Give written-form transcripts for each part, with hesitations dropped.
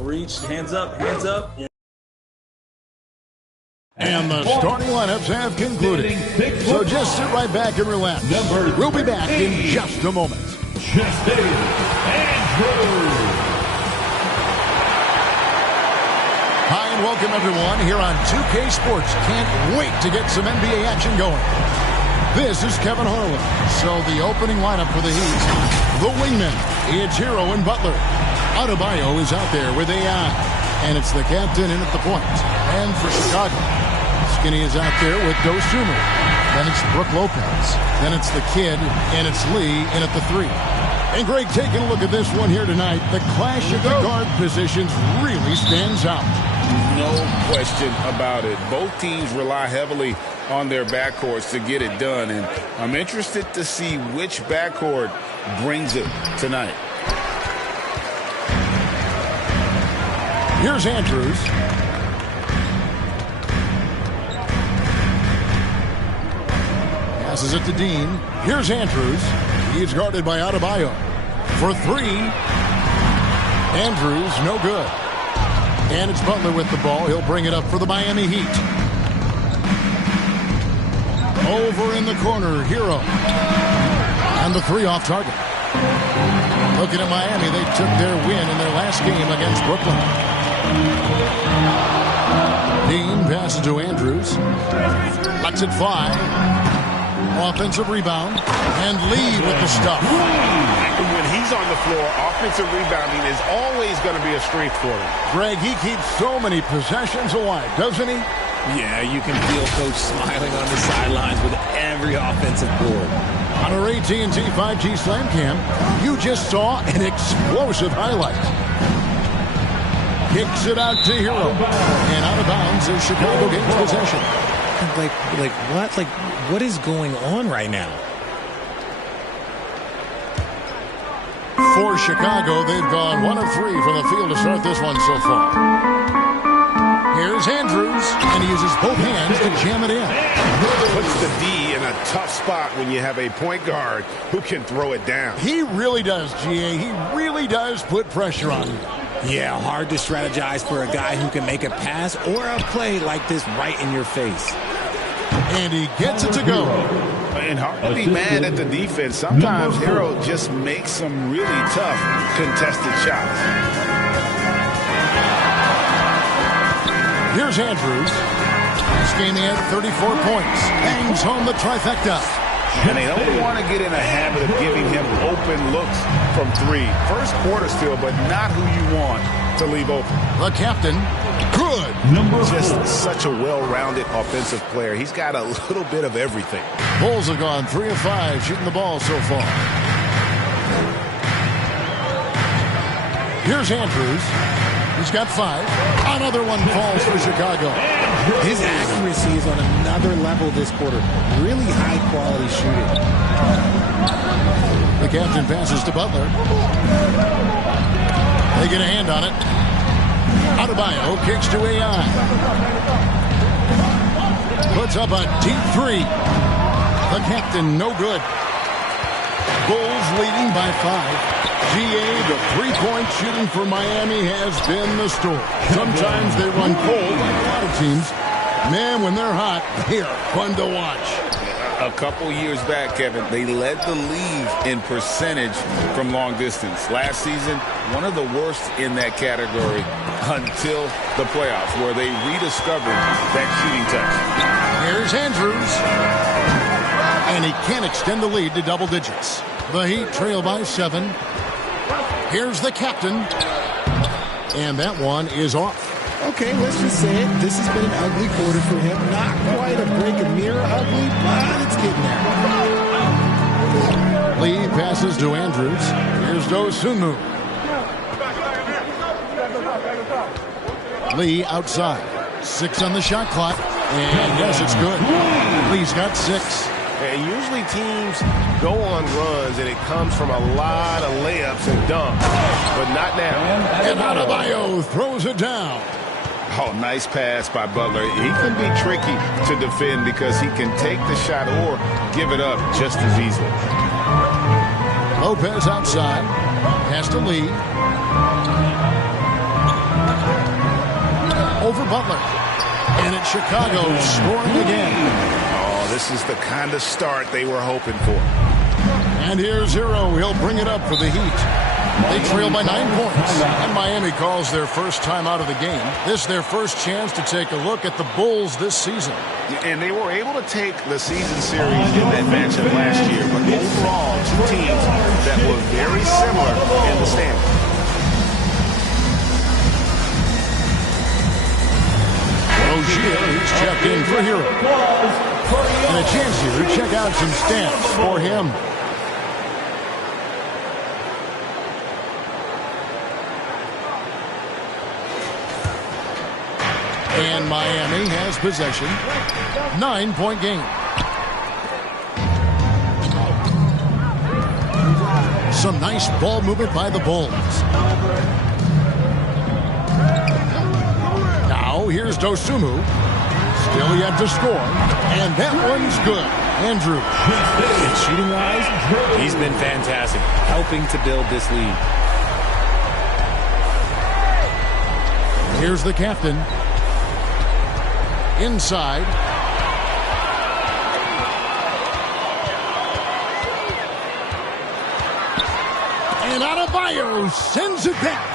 No reach. Hands up. Hands up. And the starting lineups have concluded. So just sit right back and relax. We'll be back in just a moment. Chastain Andrews. Hi and welcome everyone here on 2K Sports. Can't wait to get some NBA action going. This is Kevin Harlan. So the opening lineup for the Heat. The wingmen. It's Hero and Butler. Adebayo is out there with AI. And it's the captain in at the point. And for Chicago, Skinny is out there with Dosunmu. Then it's Brook Lopez. Then it's the kid. And it's Lee in at the 3. And Greg, taking a look at this one here tonight, the clash of the guard positions really stands out. No question about it. Both teams rely heavily on their backcourts to get it done, and I'm interested to see which backcourt brings it tonight. Here's Andrews. Passes it to Dean. Here's Andrews. He's guarded by Adebayo. For 3. Andrews, no good. And it's Butler with the ball. He'll bring it up for the Miami Heat. Over in the corner, Hero. And the 3 off target. Looking at Miami, they took their win in their last game against Brooklyn. Dean passes to Andrews. Lets it fly. Offensive rebound. And Lee with the stuff. When he's on the floor, offensive rebounding is always going to be a strength for him. Greg, he keeps so many possessions alive, doesn't he? Yeah, you can feel Coach smiling on the sidelines with every offensive board. On our AT&T 5G Slam Cam, you just saw an explosive highlight. Kicks it out to Hero. And out of bounds as Chicago gains possession. Like what? Like, what is going on right now? For Chicago, they've gone 1 of 3 from the field to start this one so far. Here's Andrews, and he uses both hands to jam it in. Puts the D in a tough spot when you have a point guard who can throw it down. He really does, GA. He really does put pressure on you. Yeah, hard to strategize for a guy who can make a pass or a play like this right in your face. And he gets it to go. And hard to be mad at the defense. Sometimes Hero just makes some really tough contested shots. Here's Andrews. This game he had 34 points. Bangs home the trifecta. And they don't want to get in a habit of giving him open looks from 3. First quarter still, but not who you want to leave open. The captain, good. Just such a well-rounded offensive player. He's got a little bit of everything. Bulls have gone 3 of 5 shooting the ball so far. Here's Andrews. He's got 5. Another one falls for Chicago. His accuracy is on another level this quarter. Really high-quality shooting. The captain passes to Butler. They get a hand on it. Adebayo kicks to AI. Puts up a deep 3. The captain, no good. Bulls leading by 5. GA, the 3-point shooting for Miami has been the story. Sometimes they run cold like a lot of teams. Man, when they're hot, they are fun to watch. A couple years back, Kevin, they led the league in percentage from long distance. Last season, one of the worst in that category until the playoffs, where they rediscovered that shooting touch. Here's Andrews. And he can't extend the lead to double digits. The Heat trail by 7. Here's the captain. And that one is off. Okay, let's just say it. This has been an ugly quarter for him. Not quite a break a mirror ugly, but it's getting there. Lee passes to Andrews. Here's Dosunmu. Lee outside. 6 on the shot clock. And yes, it's good. Lee's got 6. And usually teams go on runs, and it comes from a lot of layups and dunks. But not now. And Adebayo throws it down. Oh, nice pass by Butler. He can be tricky to defend because he can take the shot or give it up just as easily. Lopez outside. Pass to Lee. Butler. And it's Chicago scoring again. Oh, this is the kind of start they were hoping for. And here's Hero. He'll bring it up for the Heat. They trail by 9 points. And Miami calls their first time out of the game. This is their first chance to take a look at the Bulls this season. And they were able to take the season series in that matchup last year. But overall, two teams that were very similar in the standings. Rozier, he's checked in for Hero. And a chance here to check out some stats for him. And Miami has possession. 9-point game. Some nice ball movement by the Bulls. Now here's Dosunmu. Still yet to score. And that one's good. Andrew. Shooting-wise, he's been fantastic, helping to build this lead. Here's the captain. Inside. And Adebayo sends it back.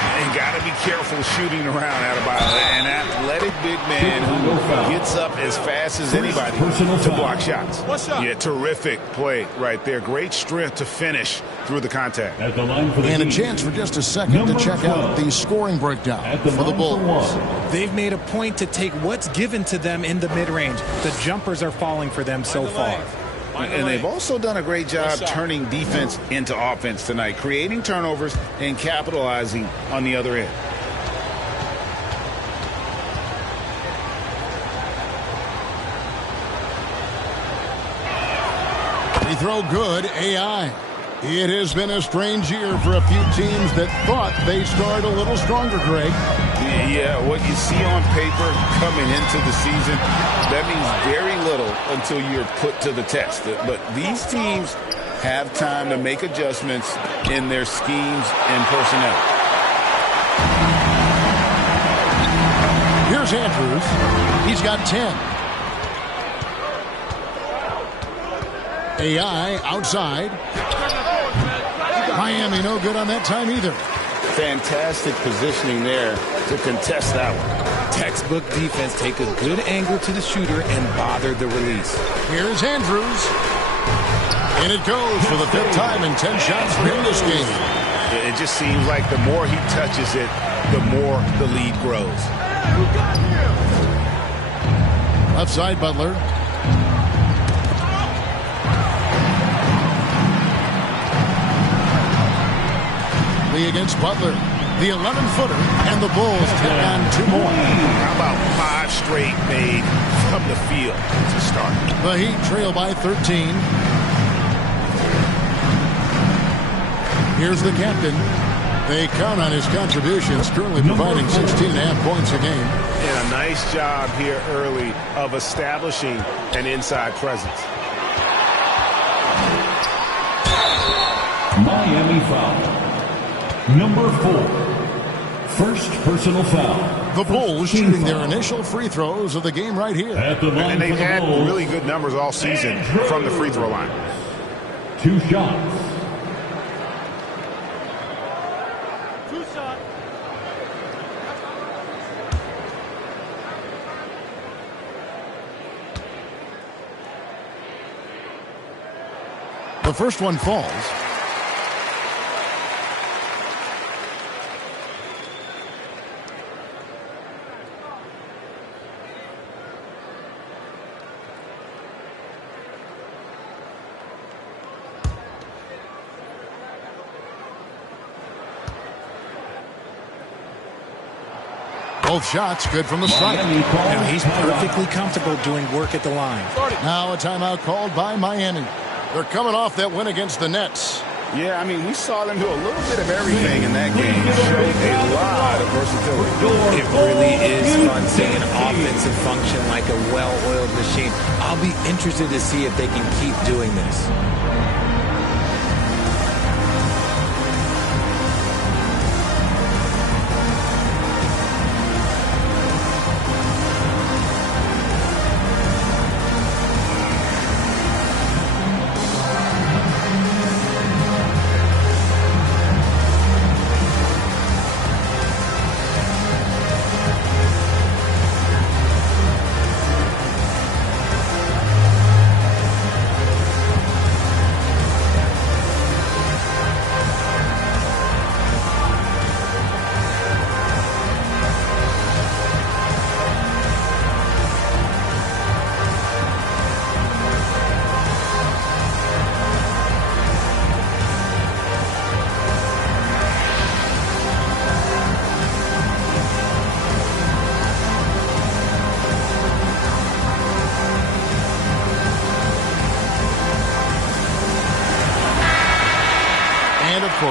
And got to be careful shooting around Adebayo. An athletic big man who gets up as fast as anybody to block shots. Yeah, terrific play right there. Great strength to finish through the contact. And a chance for just a second to check out the scoring breakdown for the Bulls. They've made a point to take what's given to them in the mid-range. The jumpers are falling for them so far. And they've also done a great job turning defense into offense tonight, creating turnovers and capitalizing on the other end. Free throw good, AI. It has been a strange year for a few teams that thought they started a little stronger, Greg. Yeah, what you see on paper coming into the season, that means very little until you're put to the test. But these teams have time to make adjustments in their schemes and personnel. Here's Andrews. He's got 10. AI outside. Miami no good on that time either. Fantastic positioning there to contest that one. Textbook defense. Take a good angle to the shooter and bother the release. Here's Andrews. And it goes for the 5th time in 10 shots in this game. It just seems like the more he touches it, the more the lead grows. Left side, Butler. Lee against Butler. The 11-footer, and the Bulls take on 2 more. How about 5 straight made from the field to start? The Heat trail by 13. Here's the captain. They count on his contributions, currently providing 16.5 points a game. And a nice job here early of establishing an inside presence. Miami foul. Number 4. First personal foul. The Bulls shooting their initial free throws of the game right here. At the line And they've for the had Bulls, really good numbers all season from the free throw line. 2 shots. The first one falls. Both shots good from the stripe. Now he's perfectly comfortable doing work at the line. Now a timeout called by Miami. They're coming off that win against the Nets. Yeah, I mean, we saw them do a little bit of everything in that game. Showed a lot of versatility. It really is fun seeing an offensive function like a well-oiled machine. I'll be interested to see if they can keep doing this.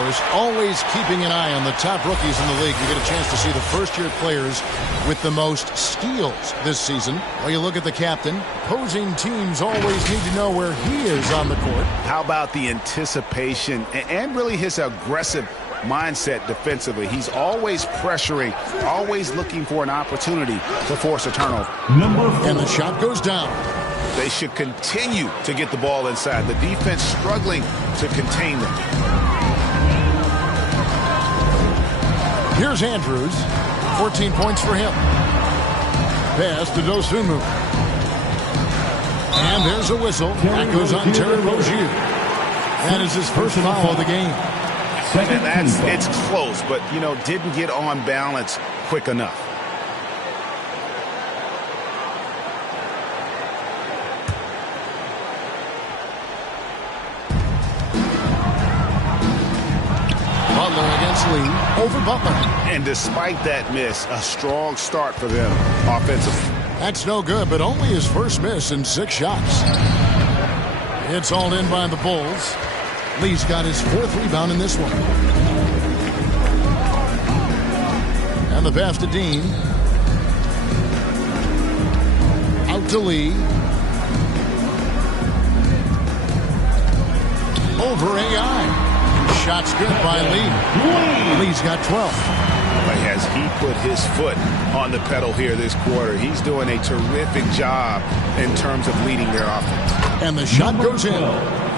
course, always keeping an eye on the top rookies in the league. You get a chance to see the first-year players with the most steals this season. Well, you look at the captain. Opposing teams always need to know where he is on the court. How about the anticipation and really his aggressive mindset defensively? He's always pressuring, always looking for an opportunity to force a turnover. And the shot goes down. They should continue to get the ball inside. The defense struggling to contain them. Here's Andrews. 14 points for him. Pass to Dosunmu. And there's a whistle. That goes on Terry Rozier. That is his first foul of the game. And it's close, but, didn't get on balance quick enough. Butler against Lee over Butler. And despite that miss, a strong start for them offensively. That's no good, but only his first miss in 6 shots. It's hauled in by the Bulls. Lee's got his 4th rebound in this one. And the pass to Dean. Out to Lee. Over AI. Shots good by Lee. Lee's got 12. As he put his foot on the pedal here this quarter, he's doing a terrific job in terms of leading their offense. And the shot goes in.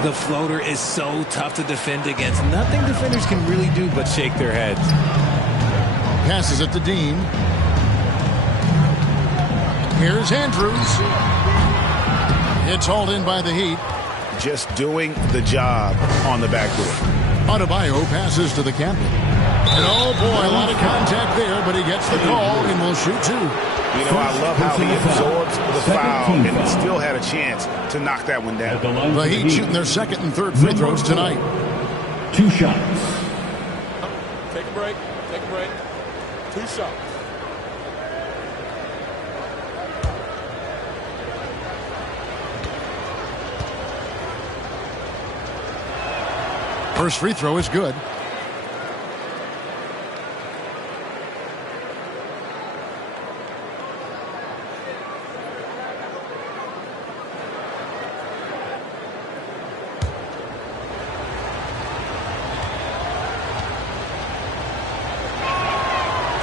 The floater is so tough to defend against. Nothing defenders can really do but shake their heads. Passes it to Dean. Here's Andrews. It's hauled in by the Heat. Just doing the job on the backdoor. Adebayo passes to the captain. And oh boy, a lot of contact there, but he gets the call and will shoot 2. I love how he absorbs the foul and still had a chance to knock that one down. The Heat shooting their 2nd and 3rd free throws tonight. 2 shots. Take a break. Take a break. 2 shots. First free throw is good.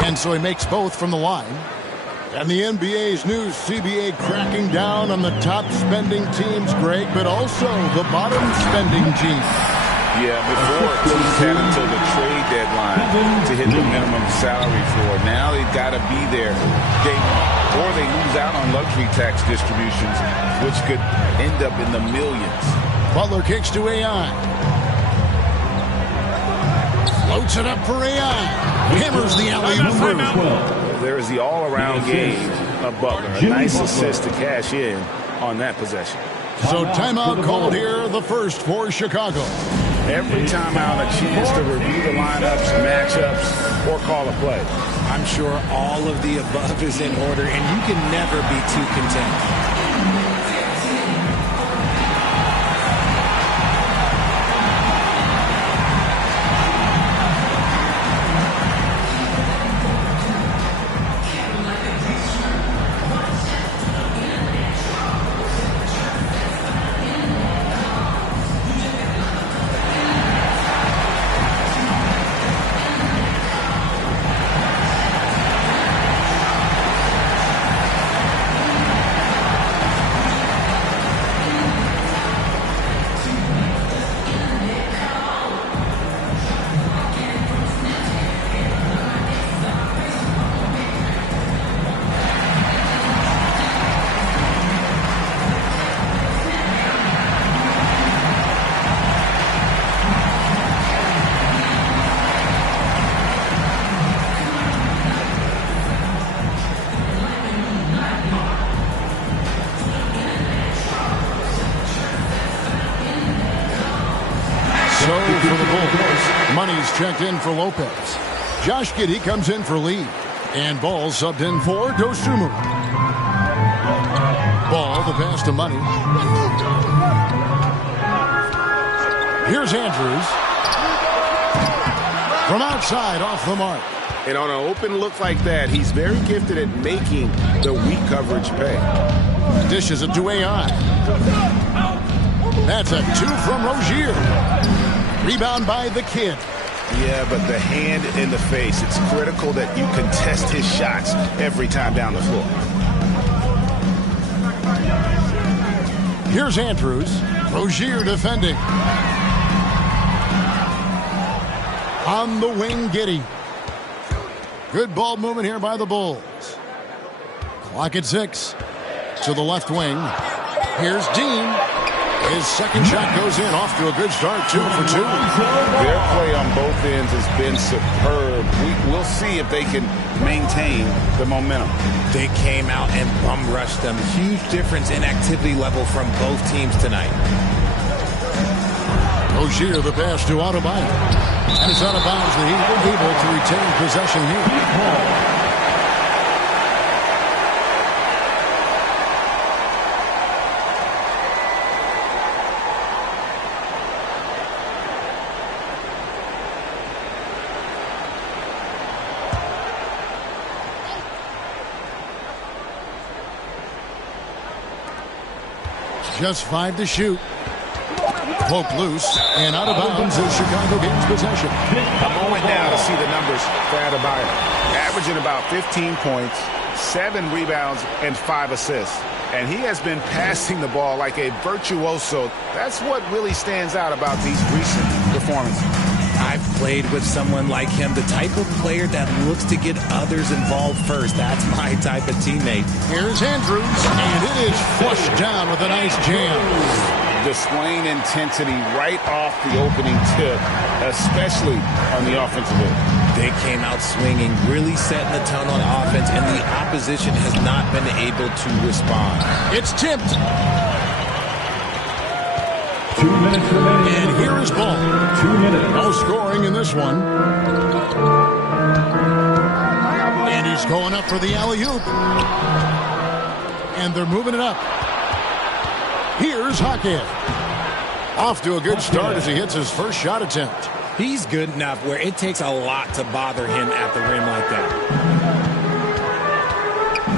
And so he makes both from the line. And the NBA's new CBA cracking down on the top spending teams, Greg, but also the bottom spending teams. Yeah, before teams had until the trade deadline to hit the minimum salary floor. Now they've got to be there. Or they lose out on luxury tax distributions, which could end up in the millions. Butler kicks to AI. Floats it up for AI. Hammers the alley-oop through. There is the all-around game of Butler. A nice assist to cash in on that possession. So timeout called here, the first for Chicago. Every timeout, a chance to review the lineups, matchups, or call a play. I'm sure all of the above is in order, and you can never be too content. For the Bulls, money's checked in for Lopez. Josh Giddey comes in for Lee. And Ball subbed in for Dosunmu. Ball, the pass to Money. Here's Andrews. From outside, off the mark. And on an open look like that, he's very gifted at making the weak coverage pay. Dishes it to AI. That's a 2 from Rozier. Rebound by the kid. Yeah, but the hand in the face, it's critical that you contest his shots every time down the floor. Here's Andrews. Rozier defending. On the wing, Giddey. Good ball movement here by the Bulls. Clock at 6. To the left wing. Here's Dean. His second shot goes in. Off to a good start. 2 for 2. Their play on both ends has been superb. We'll see if they can maintain the momentum. They came out and bum rushed them. Huge difference in activity level from both teams tonight. Rozier, the pass to Adebayo. And it's out of bounds. The Heat will be able to retain possession here. Just 5 to shoot. Poke loose and out of bounds as Chicago gains possession. A moment now to see the numbers for Adebayo. Averaging about 15 points, 7 rebounds, and 5 assists. And he has been passing the ball like a virtuoso. That's what really stands out about these recent performances. I've played with someone like him, the type of player that looks to get others involved first. That's my type of teammate. Here's Andrews, and it is flushed down with a nice jam. Displaying intensity right off the opening tip, especially on the offensive end. They came out swinging, really setting the tone on offense, and the opposition has not been able to respond. It's tipped. 2 minutes remaining. And here is ball. 2 minutes. No scoring in this one. And he's going up for the alley-oop. And they're moving it up. Here's Hakeem. Off to a good start as he hits his first shot attempt. He's good enough where it takes a lot to bother him at the rim like that.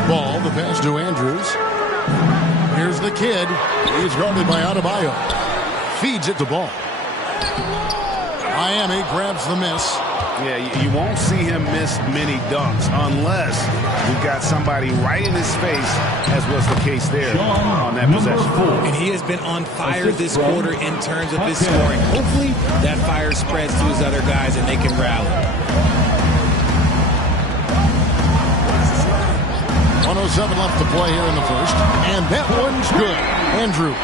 Ball, the pass to Andrews. Here's the kid. He's guarded by Adebayo. Feeds it to Ball. Miami grabs the miss. Yeah, you won't see him miss many dunks unless we've got somebody right in his face, as was the case there on that possession. And he has been on fire this quarter in terms of his scoring. Hopefully that fire spreads to his other guys and they can rally. 1:07 left to play here in the first. And that one's good. Andrew.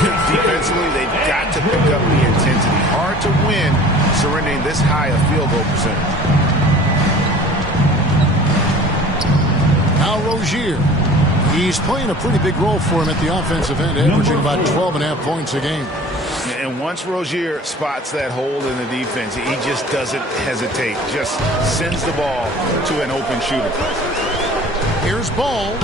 Defensively, they've got to pick up the intensity. Hard to win surrendering this high a field goal percentage. Now Rozier. He's playing a pretty big role for him at the offensive end, averaging about 12.5 points a game. And once Rozier spots that hole in the defense, he just doesn't hesitate. Just sends the ball to an open shooter. Here's Ball.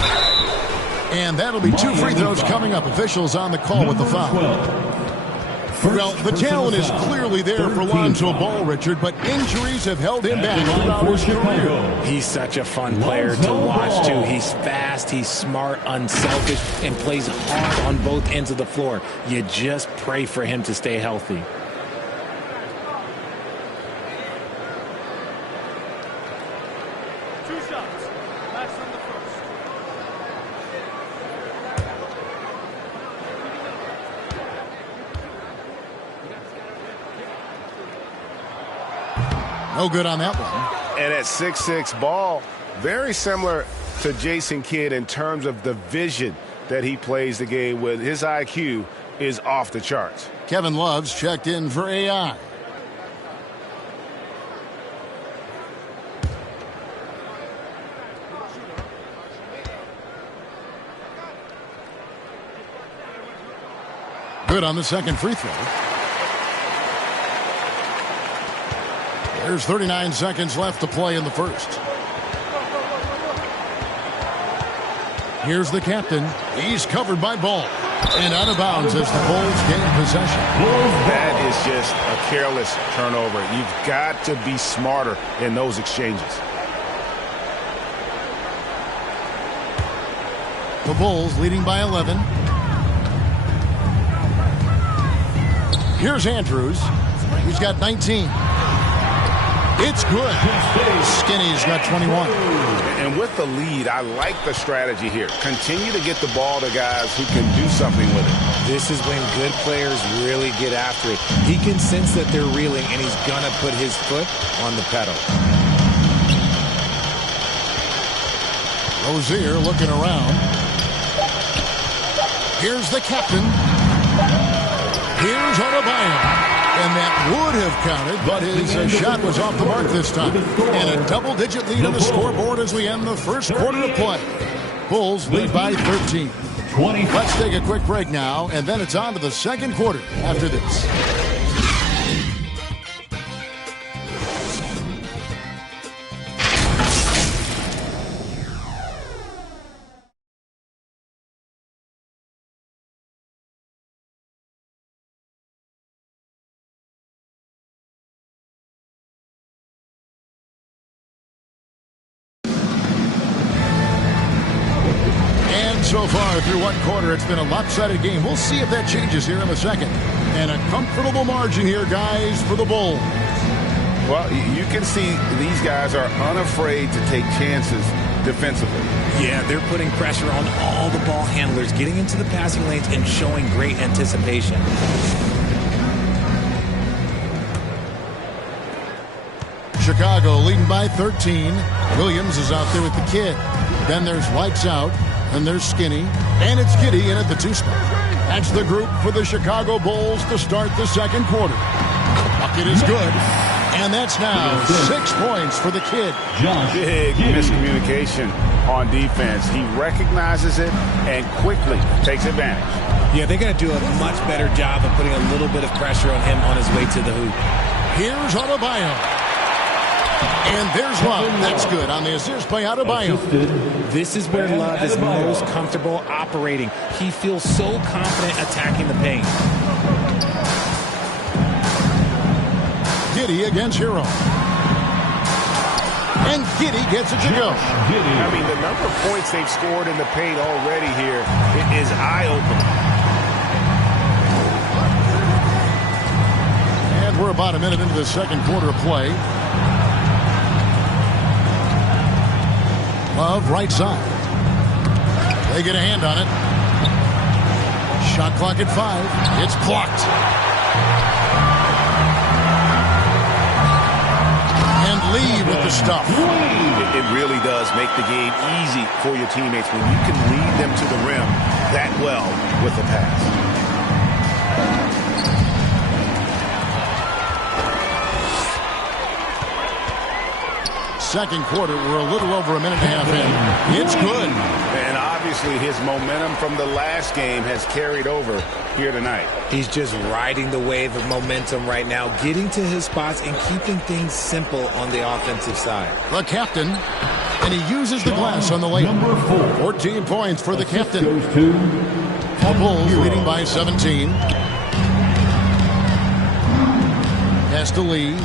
And that'll be 2 free throws coming up. Officials on the call with the foul. Well, the talent is clearly there for Lonzo Ball, Richard, but injuries have held him back throughout his career. He's such a fun player to watch, too. He's fast, he's smart, unselfish, and plays hard on both ends of the floor. You just pray for him to stay healthy. No good on that one. And at 6'6", Ball, very similar to Jason Kidd in terms of the vision that he plays the game with. His IQ is off the charts. Kevin Love's checked in for AI. Good on the second free throw. There's 39 seconds left to play in the first. Here's the captain. He's covered by Ball. And out of bounds as the Bulls gain possession. That is just a careless turnover. You've got to be smarter in those exchanges. The Bulls leading by 11. Here's Andrews. He's got 19. It's good. Skinny's got 21. And with the lead, I like the strategy here. Continue to get the ball to guys who can do something with it. This is when good players really get after it. He can sense that they're reeling, and he's going to put his foot on the pedal. Rozier looking around. Here's the captain. Here's Adebayo. And that would have counted, but his shot was off the mark this time. And a double-digit lead on the scoreboard as we end the first quarter of play. Bulls lead by 13. Let's take a quick break now, and then it's on to the second quarter after this. So far through one quarter, it's been a lopsided game. We'll see if that changes here in the second. And a comfortable margin here, guys, for the Bulls. Well, you can see these guys are unafraid to take chances defensively. Yeah, they're putting pressure on all the ball handlers, getting into the passing lanes and showing great anticipation. Chicago leading by 13. Williams is out there with the kid. Then there's Lights Out. And there's Skinny. And it's Giddey in at the 2 spot. That's the group for the Chicago Bulls to start the second quarter. Bucket is good. And that's now 6 points for the kid. Big miscommunication on defense. He recognizes it and quickly takes advantage. Yeah, they're going to do a much better job of putting a little bit of pressure on him on his way to the hoop. Here's Adebayo. And there's Love. That's good on the assist by Adebayo. This is where Love is most comfortable operating. He feels so confident attacking the paint. Giddey against Hero. And Giddey gets it to go. I mean, the number of points they've scored in the paint already here is eye-opening. And we're about a minute into the second quarter of play. Love right side. They get a hand on it. Shot clock at 5. It's blocked. And Lee with the stuff. It really does make the game easy for your teammates when you can lead them to the rim that well with the pass. Second quarter, we're a little over a minute and a half in. It's good. And obviously his momentum from the last game has carried over here tonight. He's just riding the wave of momentum right now, getting to his spots and keeping things simple on the offensive side. The captain, and he uses the glass on the layup. 14 points for the captain. The Bulls leading by 17. Pass to Lee.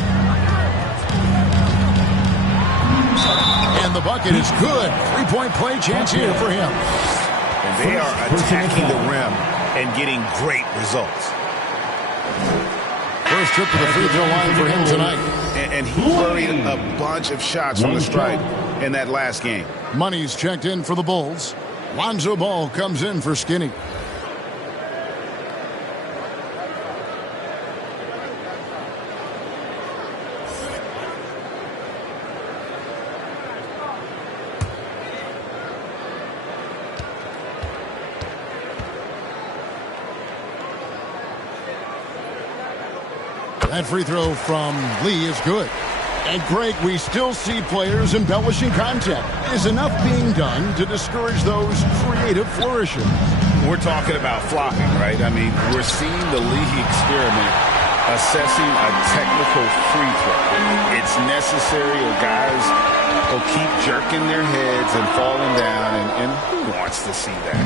And the bucket is good. 3-point play chance here for him. And they are attacking the rim and getting great results. First trip to the free throw line for him tonight. And he buried a bunch of shots from the stripe in that last game. Money's checked in for the Bulls. Lonzo Ball comes in for Skinny. That free throw from Lee is good. And Greg, we still see players embellishing contact. Is enough being done to discourage those creative flourishes? We're talking about flopping, right? I mean, we're seeing the league experiment assessing a technical free throw. It's necessary, or guys will keep jerking their heads and falling down, and who wants to see that?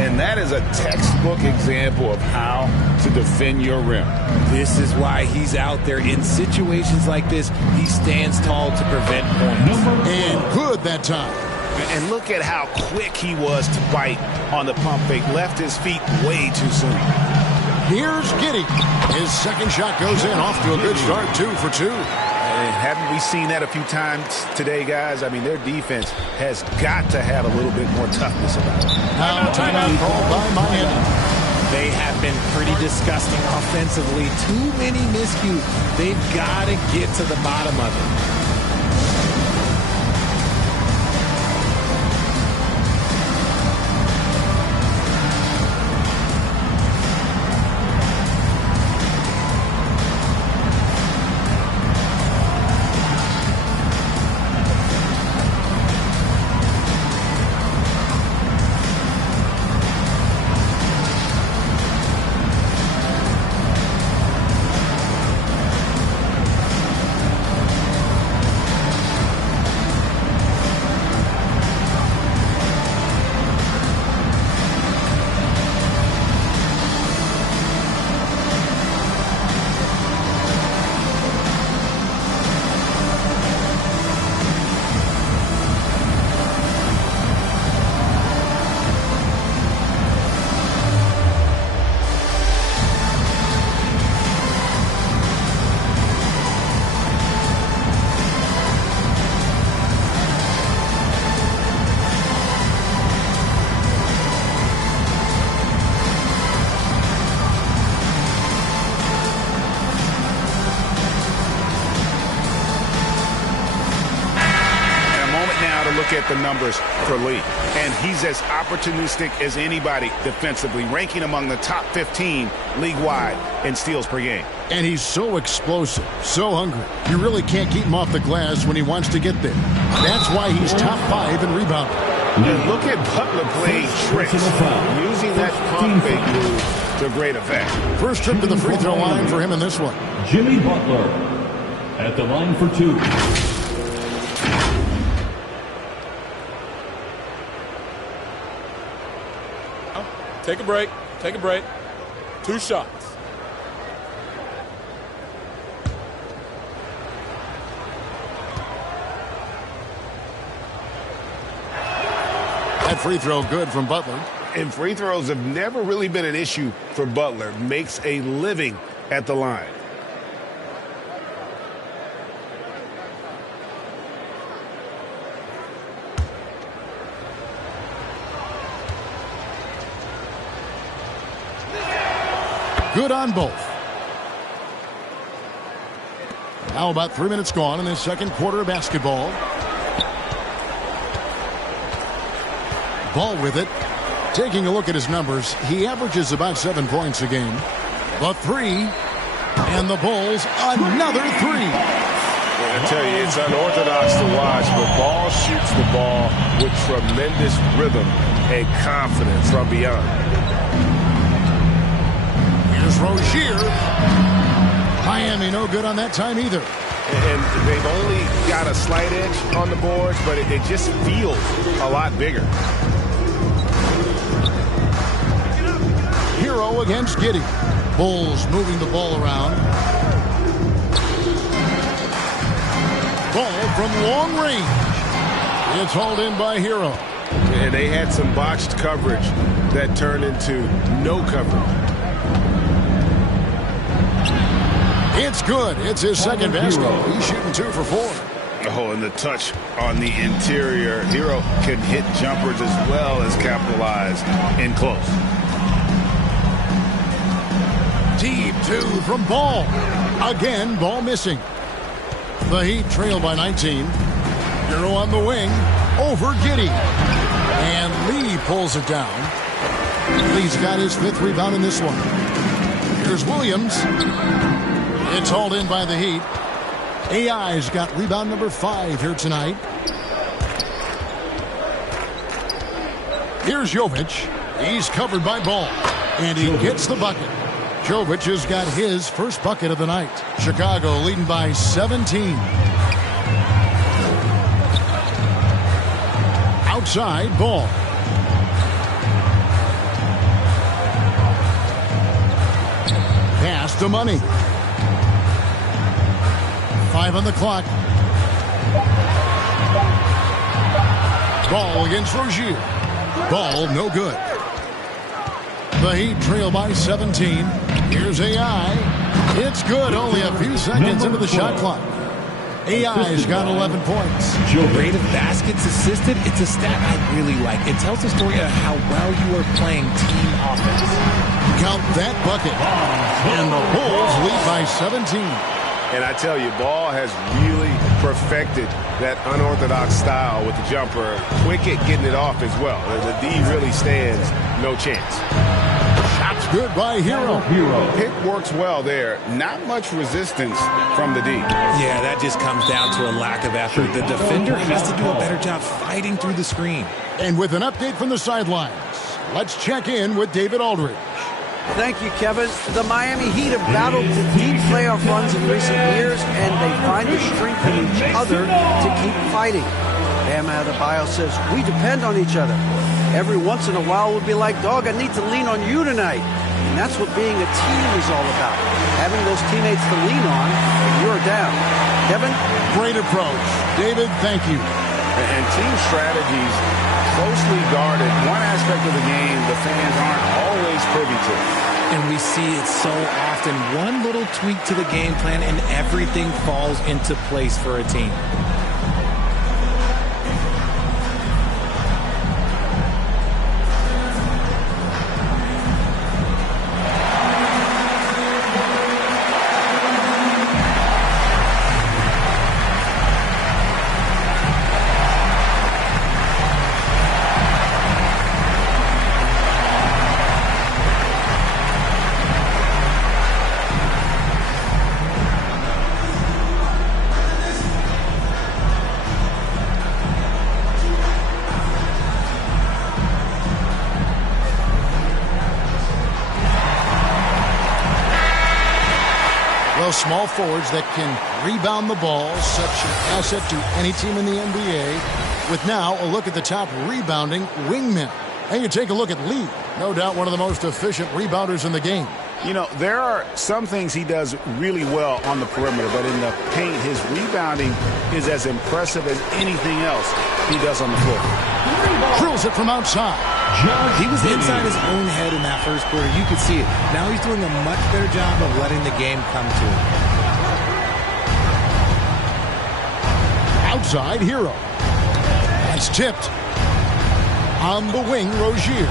And that is a textbook example of how to defend your rim. This is why he's out there. In situations like this, he stands tall to prevent points. And good that time. And look at how quick he was to bite on the pump fake. Left his feet way too soon. Here's Giddey. His second shot goes in. Off to a good start. 2 for 2. And haven't we seen that a few times today, guys? I mean, their defense has got to have a little bit more toughness about it. Now timeout called by Miami. They have been pretty disgusting offensively. Too many miscues. They've got to get to the bottom of it. At the numbers for Lee, and he's as opportunistic as anybody defensively, ranking among the top 15 league-wide in steals per game. And he's so explosive, so hungry. You really can't keep him off the glass when he wants to get there. That's why he's top 5 in rebounding. And look at Butler playing tricks, using that pump fake move to great effect. First trip to the free throw line for him in this one. Jimmy Butler at the line for 2. Take a break. Take a break. 2 shots. That free throw good from Butler. And free throws have never really been an issue for Butler. Makes a living at the line. Good on both. Now about 3 minutes gone in this second quarter of basketball. Ball with it. Taking a look at his numbers, he averages about 7 points a game. The 3, and the Bulls another 3. I tell you, it's unorthodox to watch, but Ball shoots the ball with tremendous rhythm and confidence from beyond. Here's Rozier. Miami no good on that time either. And they've only got a slight edge on the boards, but it just feels a lot bigger. Hero against Giddey. Bulls moving the ball around. Ball from long range. It's hauled in by Hero. And they had some botched coverage that turned into no coverage. It's good. It's his second basket. He's shooting 2 for 4. Oh, and the touch on the interior. Hero can hit jumpers as well as capitalize in close. Deep 2 from Ball. Again, Ball missing. The Heat trail by 19. Hero on the wing. Over Giddey. And Lee pulls it down. Lee's got his 5th rebound in this one. Here's Williams. It's hauled in by the Heat. AI's got rebound number 5 here tonight. Here's Jovic. He's covered by Ball. And he gets the bucket. Jovic has got his first bucket of the night. Chicago leading by 17. Outside, Ball. to Money. 5 on the clock. Ball against Rozier. Ball no good. The Heat trail by 17. Here's AI. It's good. Only a few seconds into the shot clock. AI's got 11 points. Rate of baskets assisted, it's a stat I really like. It tells the story of how well you are playing team offense. Count that bucket. And the Bulls lead by 17. And I tell you, Ball has really perfected that unorthodox style with the jumper. Quick at getting it off as well. The D really stands no chance. Shots good by Hero. Pick works well there. Not much resistance from the D. Yeah, that just comes down to a lack of effort. The defender has to do a better job fighting through the screen. And with an update from the sidelines, let's check in with David Aldridge. Thank you, Kevin. The Miami Heat have battled deep playoff runs in recent years, and they find the strength in each other to keep fighting. Bam Adebayo says, we depend on each other. Every once in a while we'll be like, dog, I need to lean on you tonight. And that's what being a team is all about. Having those teammates to lean on when you're down. Kevin? Great approach. David, thank you. And team strategies closely guarded. One aspect of the game the fans aren't always privy to. And we see it so often. One little tweak to the game plan and everything falls into place for a team. Small forwards that can rebound the ball, such an asset to any team in the NBA. With now a look at the top rebounding wingmen. And you take a look at Lee, no doubt one of the most efficient rebounders in the game. You know, there are some things he does really well on the perimeter, but in the paint, his rebounding is as impressive as anything else he does on the floor. Drills it from outside. He was inside his own head in that first quarter. You could see it. Now he's doing a much better job of letting the game come to him. Outside, Hero. It's tipped. On the wing, Rozier.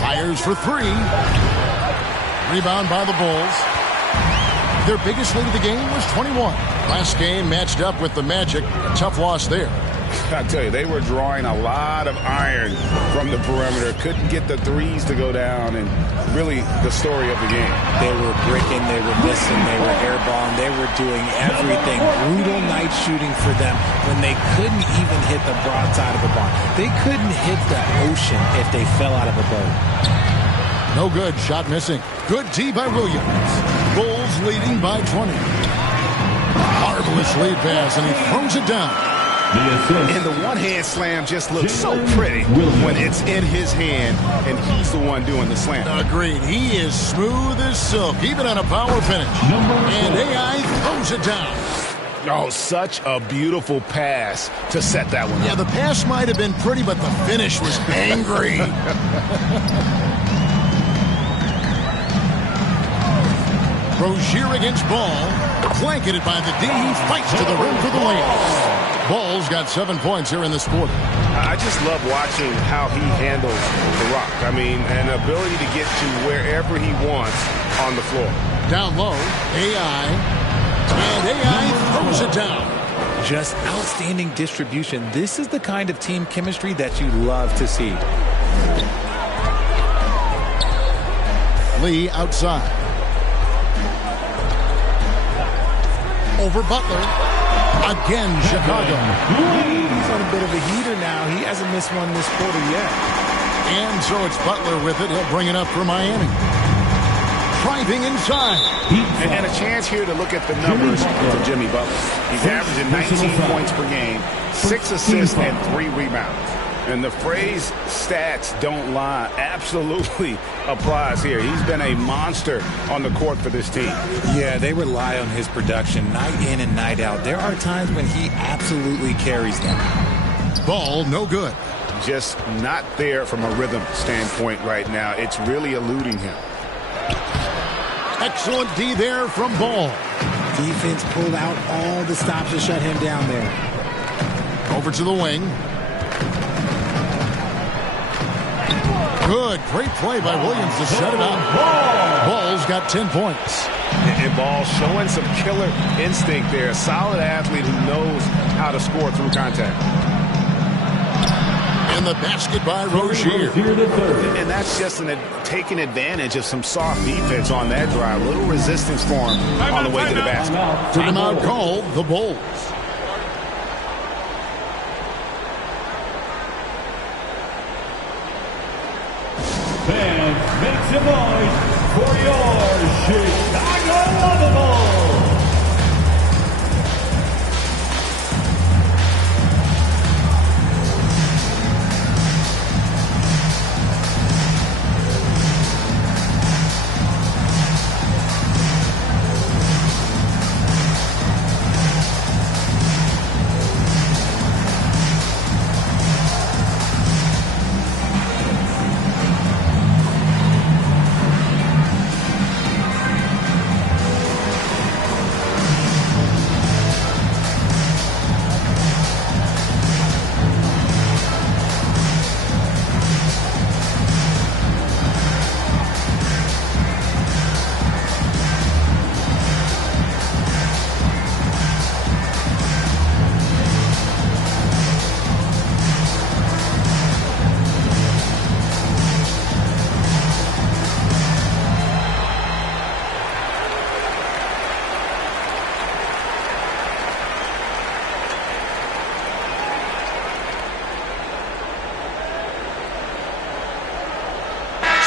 Fires for three. Rebound by the Bulls. Their biggest lead of the game was 21. Last game matched up with the Magic. A tough loss there. I tell you, they were drawing a lot of iron from the perimeter. Couldn't get the threes to go down, and really the story of the game. They were bricking, they were missing, they were airballing, they were doing everything. Brutal night shooting for them when they couldn't even hit the broadside of a barn. They couldn't hit the ocean if they fell out of a boat. No good. Shot missing. Good D by Williams. Bulls leading by 20. Marvelous lead pass, and he throws it down. And the one-hand slam just looks so pretty when it's in his hand, and he's the one doing the slam. Agreed. He is smooth as silk, even on a power finish. And AI throws it down. Oh, such a beautiful pass to set that one up. Yeah, the pass might have been pretty, but the finish was angry. Rozier against Ball. Blanketed by the D. He fights to the rim for the layup. Ball's got 7 points here in this quarter. I just love watching how he handles the rock. I mean, an ability to get to wherever he wants on the floor. Down low, AI. And AI throws it down. Just outstanding distribution. This is the kind of team chemistry that you love to see. Lee outside. Over Butler. Again, Chicago. He's on a bit of a heater now. He hasn't missed one this quarter yet. And so it's Butler with it. He'll bring it up for Miami. Driving inside. And a chance here to look at the numbers for Jimmy Butler. He's averaging 19 points per game, 6 assists, and 3 rebounds. And the phrase stats don't lie absolutely applies here. He's been a monster on the court for this team. Yeah, they rely on his production night in and night out. There are times when he absolutely carries them. Ball no good. Just not there from a rhythm standpoint right now. It's really eluding him. Excellent D there from Ball. Defense pulled out all the stops to shut him down there. Over to the wing. Good, great play by Williams to shut it out. Ball's got 10 points. And Ball showing some killer instinct there. A solid athlete who knows how to score through contact. In the basket by Rozier. And that's just taking advantage of some soft defense on that drive. Little resistance for him on the way to the basket. Timeout called the Bulls. Fans, make some noise for your Chicago Bulls.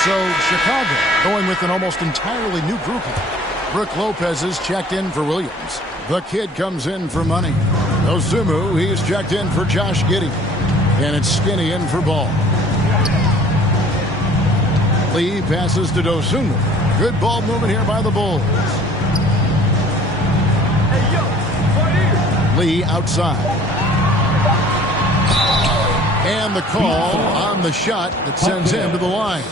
So Chicago going with an almost entirely new grouping. Brook Lopez is checked in for Williams. The kid comes in for Money. Ozumu, he's checked in for Josh Giddey. And it's Skinny in for Ball. Lee passes to Dosunmu. Good ball movement here by the Bulls. Lee outside. And the call on the shot that sends him to the line.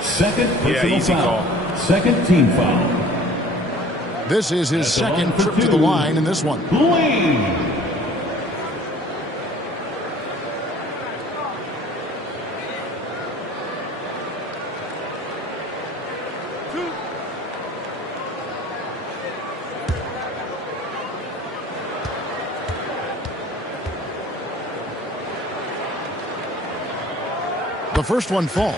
Second personal easy foul. call. Second team foul. This is his second trip to the line in this one. Lee. The first one falls.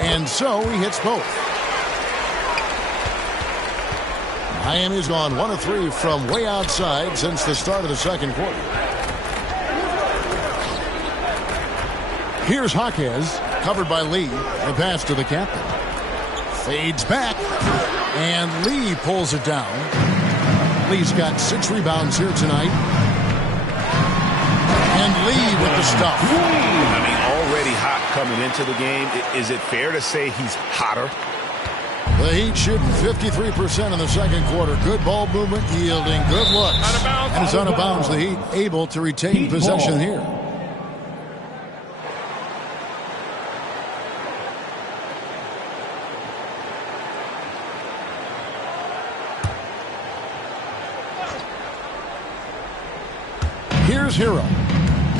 And so he hits both. Miami's gone 1 of 3 from way outside since the start of the second quarter. Here's Jaquez, covered by Lee. The pass to the captain. Fades back, and Lee pulls it down. Lee's got 6 rebounds here tonight. And Lee with the stuff. I mean, already hot coming into the game. Is it fair to say he's hotter? The Heat shooting 53% in the second quarter. Good ball movement, yielding good looks. And it's out of bounds. The Heat able to retain possession here. Here's Hero.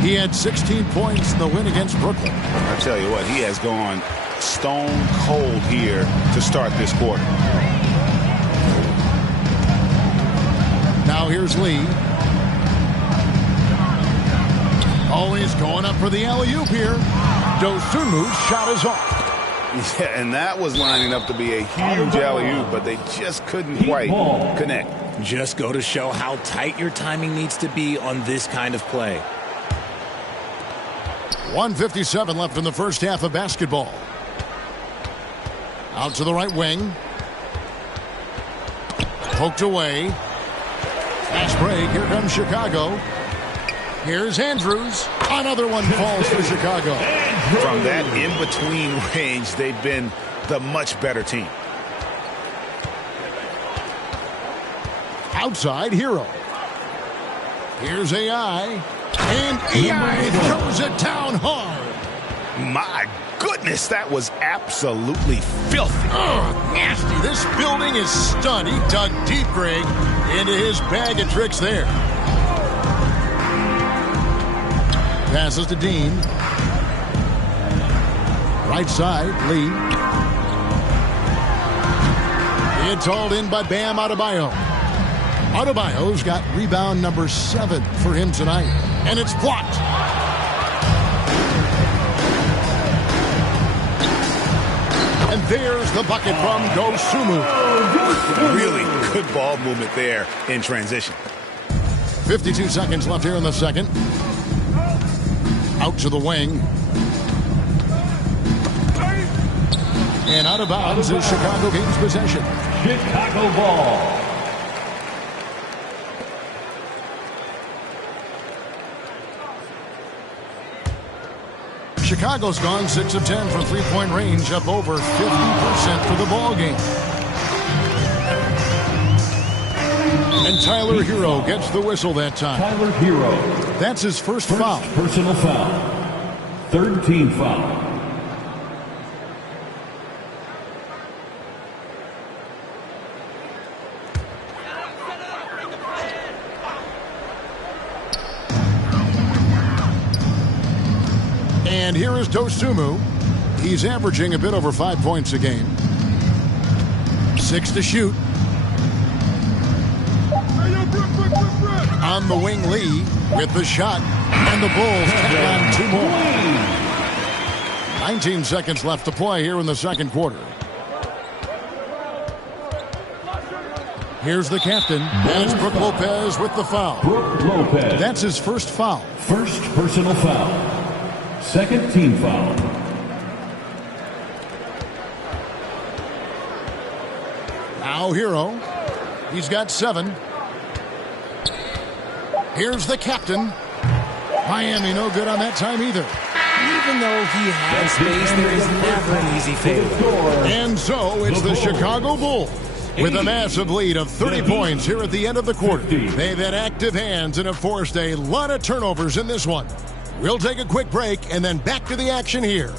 He had 16 points in the win against Brooklyn. I tell you what, he has gone stone cold here to start this quarter. Now here's Lee. Always going up for the alley-oop here. Dosunmu's shot is off. Yeah, and that was lining up to be a huge alley-oop, but they just couldn't quite connect. Just go to show how tight your timing needs to be on this kind of play. 1:57 left in the first half of basketball. Out to the right wing. Poked away. Fast break. Here comes Chicago. Here's Andrews. Another one falls for Chicago. From that in-between range, they've been the much better team. Outside, Hero. Here's AI. And AI throws it down hard. My goodness, that was absolutely filthy. Oh, nasty. This building is stunned. He dug deep, Greg, into his bag of tricks there. Passes to Dean. Right side, Lee. It's hauled in by Bam Adebayo. Adebayo's got rebound number 7 for him tonight. And it's blocked. And there's the bucket from Dosunmu. Really good ball movement there in transition. 52 seconds left here in the second. Out to the wing. And out of bounds is Chicago gains possession. Chicago ball. Chicago's gone 6 of 10 from three-point range, up over 50% for the ball game. And Tyler Hero gets the whistle that time. Tyler Hero. That's his first foul. Personal foul. Third team foul. And here is Dosunmu. He's averaging a bit over 5 points a game. 6 to shoot. On the wing, Lee with the shot. And the Bulls tack on 2 more. 19 seconds left to play here in the second quarter. Here's the captain. That's Brook Lopez with the foul. Brook Lopez. That's his first foul. First personal foul. Second team foul. Now Hero. He's got 7. Here's the captain. Miami no good on that time either. Even though he has space, there is never an easy fadeaway. And so it's the Chicago Bulls with a massive lead of 30 points here at the end of the quarter. They've had active hands and have forced a lot of turnovers in this one. We'll take a quick break and then back to the action here.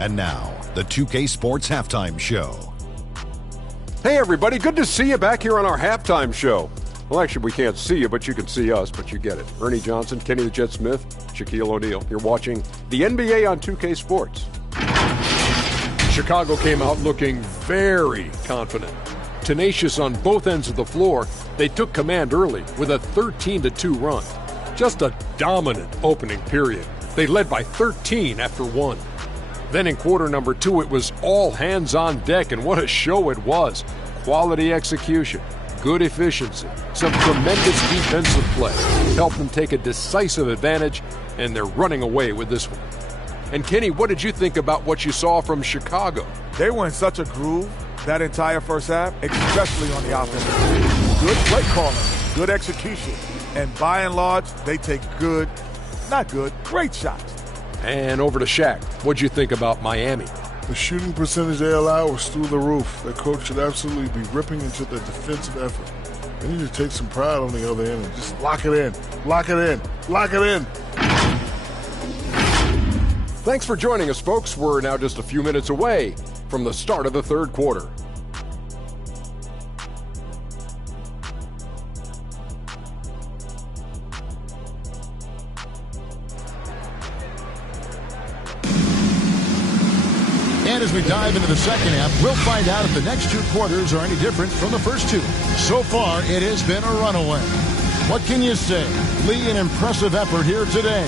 And now, the 2K Sports Halftime Show. Hey everybody, good to see you back here on our halftime show. Well, actually, we can't see you, but you can see us, but you get it. Ernie Johnson, Kenny the Jet Smith, Shaquille O'Neal. You're watching the NBA on 2K Sports. Chicago came out looking very confident. Tenacious on both ends of the floor, they took command early with a 13-2 run. Just a dominant opening period. They led by 13 after 1. Then in quarter number 2, it was all hands on deck, and what a show it was. Quality execution, good efficiency, some tremendous defensive play. Helped them take a decisive advantage, and they're running away with this one. And Kenny, what did you think about what you saw from Chicago? They were in such a groove that entire first half, especially on the offensive end. Good play calling, good execution, and by and large, they take great shots. And over to Shaq. What'd you think about Miami? The shooting percentage they allowed was through the roof. Their coach should absolutely be ripping into the defensive effort. They need to take some pride on the other end and just lock it in, lock it in, lock it in. Thanks for joining us, folks. We're now just a few minutes away from the start of the third quarter. And as we dive into the second half, we'll find out if the next 2 quarters are any different from the first 2. So far, it has been a runaway. What can you say? Lee, an impressive effort here today.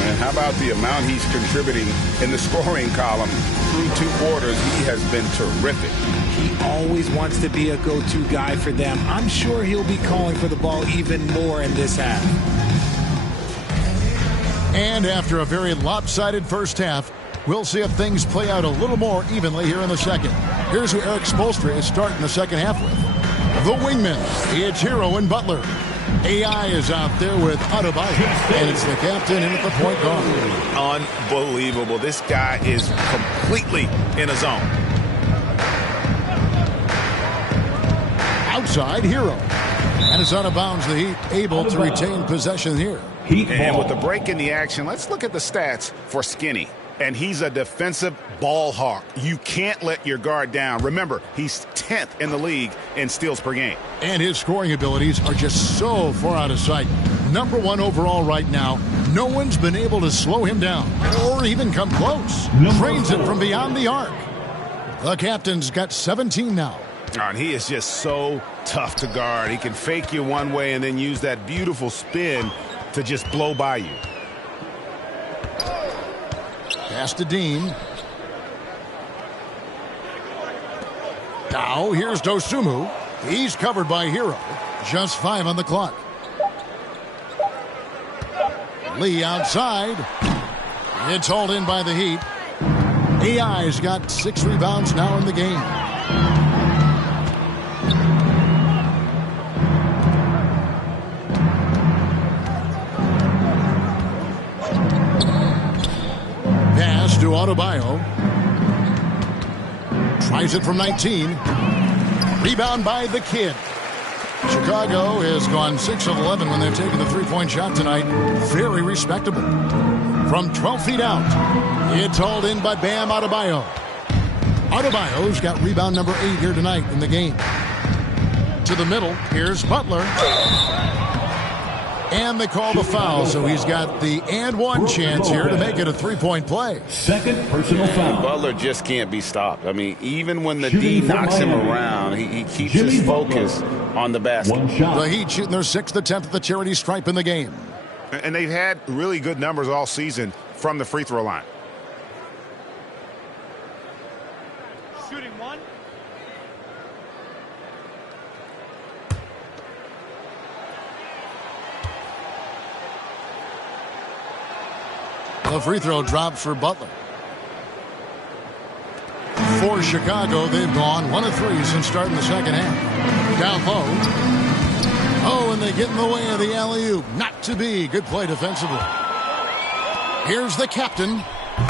And how about the amount he's contributing in the scoring column through 2 quarters? He has been terrific. He always wants to be a go-to guy for them. I'm sure he'll be calling for the ball even more in this half. And after a very lopsided first half, we'll see if things play out a little more evenly here in the second. Here's who Eric Spoelstra is starting the second half with. The wingmen, it's Hero and Butler. AI is out there with Adebayo, and it's the captain in at the point guard. Unbelievable. This guy is completely in a zone. Outside, Hero. And it's out of bounds. The Heat able to retain possession here. And with the break in the action, let's look at the stats for Skinny. And he's a defensive ball hawk. You can't let your guard down. Remember, he's 10th in the league in steals per game. And his scoring abilities are just so far out of sight. Number 1 overall right now. No one's been able to slow him down or even come close. Trains it from beyond the arc. The captain's got 17 now. And he is just so tough to guard. He can fake you one way and then use that beautiful spin to just blow by you. Pass to Dean. Now here's Dosunmu. He's covered by Hero. Just 5 on the clock. Lee outside. It's hauled in by the Heat. AI's got 6 rebounds now in the game. Pass to Adebayo. Tries it from 19. Rebound by the kid. Chicago has gone 6 of 11 when they've taken the three-point shot tonight. Very respectable. From 12 feet out, it's hauled in by Bam Adebayo. Adebayo's got rebound number 8 here tonight in the game. To the middle, here's Butler. And they call the foul, so he's got the and one chance here to make it a three-point play. Second personal foul. Butler just can't be stopped. I mean, even when the D knocks him around, he keeps his focus on the basket. The Heat shooting their 6th attempt at the charity stripe in the game. And they've had really good numbers all season from the free throw line. Shooting 1. The free throw drop for Butler. For Chicago, they've gone 1 of 3 since starting the second half. Down low. Oh, and they get in the way of the alley-oop. Not to be. Good play defensively. Here's the captain.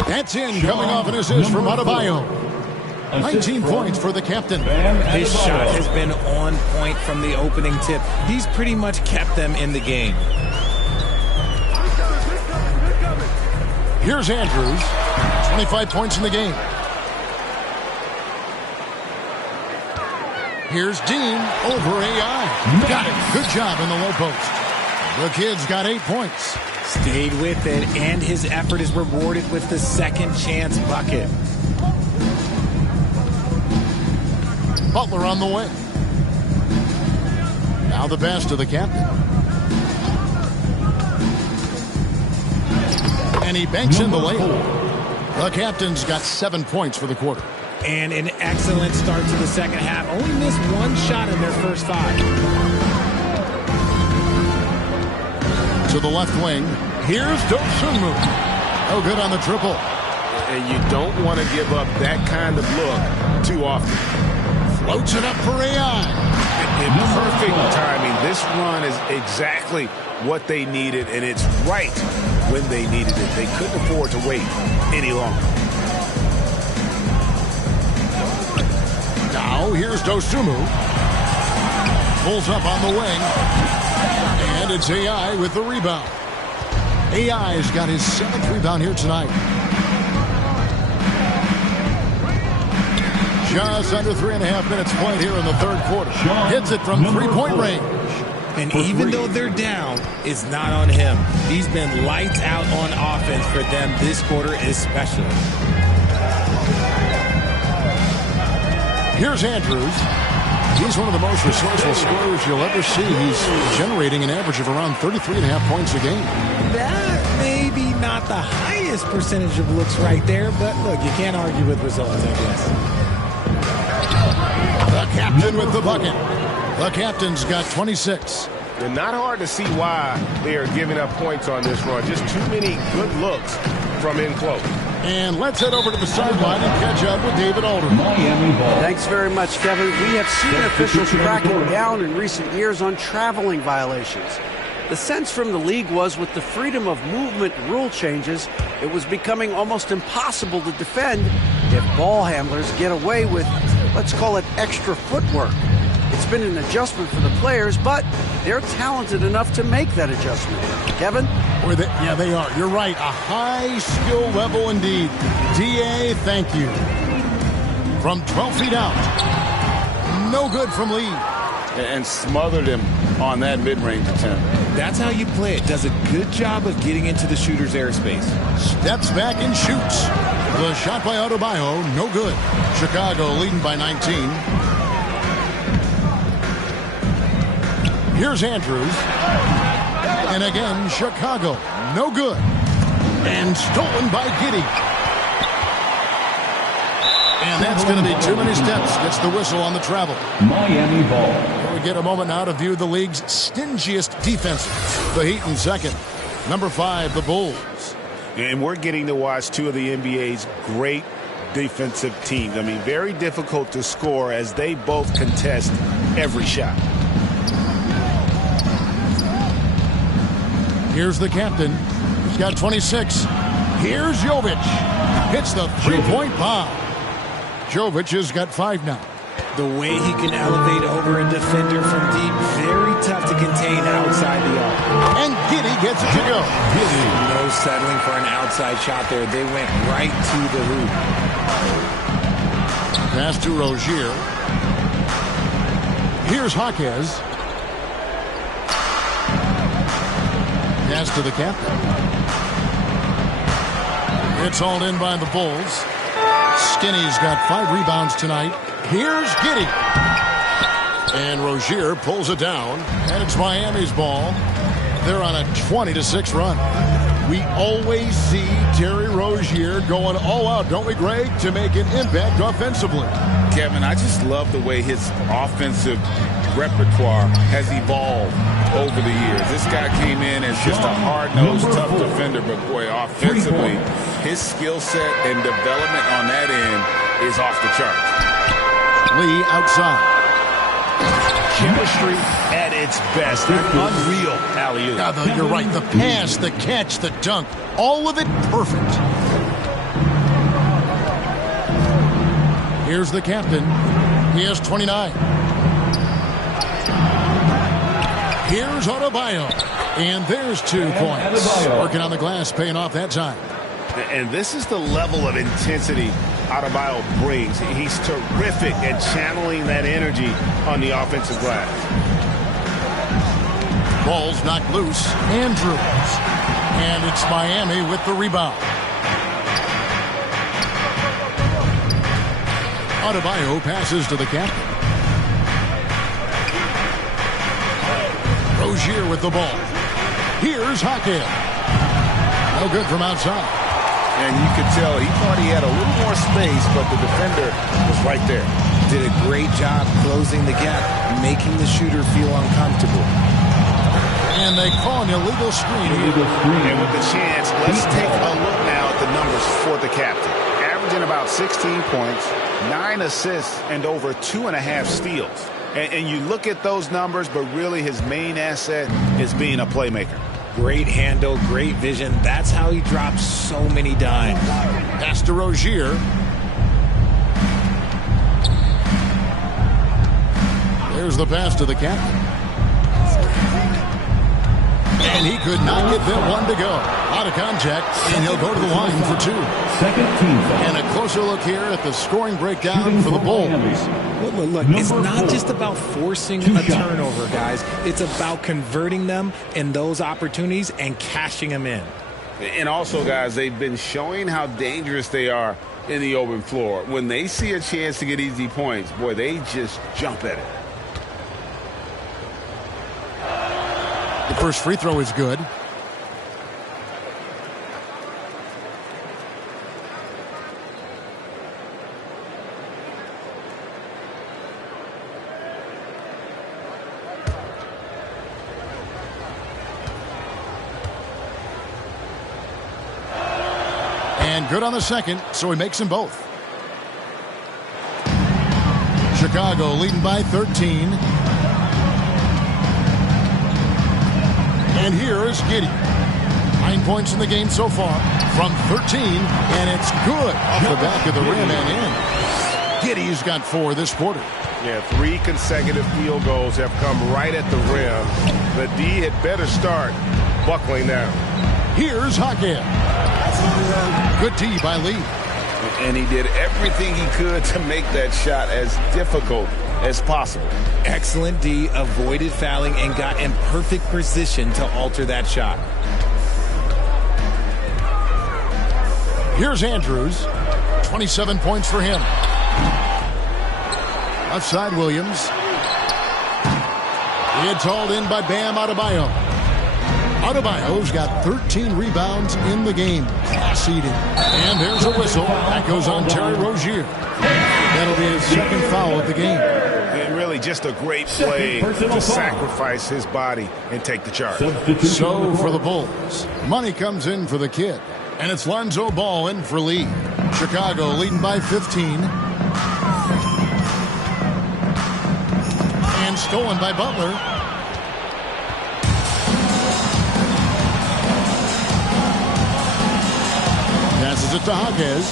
That's in, coming off an assist from Adebayo. 19 points for the captain. His shot has been on point from the opening tip. He's pretty much kept them in the game. Here's Andrews. 25 points in the game. Here's Dean over AI. Got it. Good job in the low post. The kid's got 8 points. Stayed with it, and his effort is rewarded with the second chance bucket. Butler on the way. Now the pass to the captain. And he banks in the layup. The captain's got 7 points for the quarter. And an excellent start to the second half. Only missed 1 shot in their first 5. To the left wing. Here's Dosunmu. Oh, good on the triple. And you don't want to give up that kind of look too often. Floats it up for AI. In perfect timing. This run is exactly what they needed, and it's right when they needed it. They couldn't afford to wait any longer. Now here's Dosunmu. Pulls up on the wing. And it's AI with the rebound. AI's got his 7th rebound here tonight. Just under 3.5 minutes played here in the third quarter. Hits it from three-point range. And even though they're down, it's not on him. He's been lights out on offense for them this quarter especially. Here's Andrews. He's one of the most resourceful scorers you'll ever see. He's generating an average of around 33.5 points a game. That may maybe not the highest percentage of looks right there, but look, you can't argue with results, I guess. The captain with the bucket. The captain's got 26. And not hard to see why they are giving up points on this run. Just too many good looks from in close. And let's head over to the sideline and catch up with David Alderman. Thanks very much, Kevin. We have seen officials cracking down in recent years on traveling violations. The sense from the league was with the freedom of movement rule changes, it was becoming almost impossible to defend if ball handlers get away with, let's call it, extra footwork. It's been an adjustment for the players, but they're talented enough to make that adjustment. Kevin? Yeah, they are. You're right. A high skill level indeed. DA, thank you. From 12 feet out. No good from Lee. And smothered him on that mid-range attempt. That's how you play it. Does a good job of getting into the shooter's airspace. Steps back and shoots. The shot by Adebayo, no good. Chicago leading by 19. Here's Andrews. And again, Chicago. No good. And stolen by Giddey. And that's going to be too many steps. Gets the whistle on the travel. Miami ball. We get a moment now to view the league's stingiest defenses. The Heat in second. Number 5, the Bulls. And we're getting to watch two of the NBA's great defensive teams. I mean, very difficult to score as they both contest every shot. Here's the captain. He's got 26. Here's Jovic. Hits the three-point bomb. Jovic has got 5 now. The way he can elevate over a defender from deep, very tough to contain outside the arc. And Giddey gets it to go. Giddey, no settling for an outside shot there. They went right to the hoop. Pass to Rozier. Here's Jaquez. Pass to the captain. It's hauled in by the Bulls. Skinny's got 5 rebounds tonight. Here's Giddey. And Rozier pulls it down. And it's Miami's ball. They're on a 20-6 run. We always see Terry Rozier going all out, don't we, Greg, to make an impact offensively. Kevin, I just love the way his offensive repertoire has evolved over the years. This guy came in as just a hard-nosed, tough defender, but boy, offensively, his skill set and development on that end is off the charts. Lee outside. Chemistry at its best. An unreal alley-oop. Yeah, you're right. The pass, the catch, the dunk, all of it perfect. Here's the captain. He has 29. Here's Adebayo. And there's 2 points. Working on the glass, paying off that time. And this is the level of intensity Adebayo brings. He's terrific at channeling that energy on the offensive glass. Ball's knocked loose. Andrews. And it's Miami with the rebound. Adebayo passes to the captain. Rozier with the ball. Here's Jaquez. No good from outside. And you could tell he thought he had a little more space, but the defender was right there. Did a great job closing the gap, making the shooter feel uncomfortable. And they call an illegal screen. And with the chance, let's take a look now at the numbers for the captain. Averaging about 16 points, 9 assists, and over 2.5 steals. And you look at those numbers, but really his main asset is being a playmaker. Great handle, great vision. That's how he drops so many dimes. Pass to Rozier. There's the pass to the captain. And he could not get them one to go. Out of contact, and he'll go to the line for 2. Second team foul. And a closer look here at the scoring breakdown for the Bulls. Look, it's not just about forcing a turnover, guys. It's about converting them in those opportunities and cashing them in. And also, guys, they've been showing how dangerous they are in the open floor. When they see a chance to get easy points, boy, they just jump at it. The first free throw is good. good on the second, so he makes them both. Chicago leading by 13. And here is Giddey. 9 points in the game so far from 13, and it's good off the back of the rim and in. Giddey's got 4 this quarter. Yeah, 3 consecutive field goals have come right at the rim. The D had better start buckling down. Here's Hawkins. Good tee by Lee. And he did everything he could to make that shot as difficult as possible. Excellent D, avoided fouling, and got in perfect position to alter that shot. Here's Andrews. 27 points for him. Left side, Williams. It's hauled in by Bam Adebayo. Adebayo's got 13 rebounds in the game. Class eating. And there's a whistle. That goes on Terry Rozier. That'll be his second foul of the game. And really just a great play to sacrifice his body and take the charge. So for the Bulls, money comes in for the kid. And it's Lonzo Ball in for Lee. Chicago leading by 15. And stolen by Butler. Passes it to Hawkins.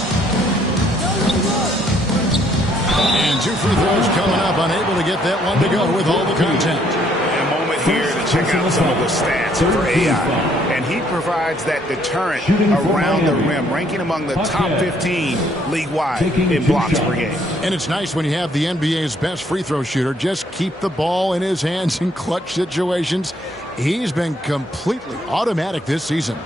And 2 free throws coming up. Unable to get that one to go with all the contact. A moment here to check out some of the stats for AI. And he provides that deterrent around the rim, ranking among the top 15 league-wide in blocks per game. And it's nice when you have the NBA's best free throw shooter just keep the ball in his hands in clutch situations. He's been completely automatic this season.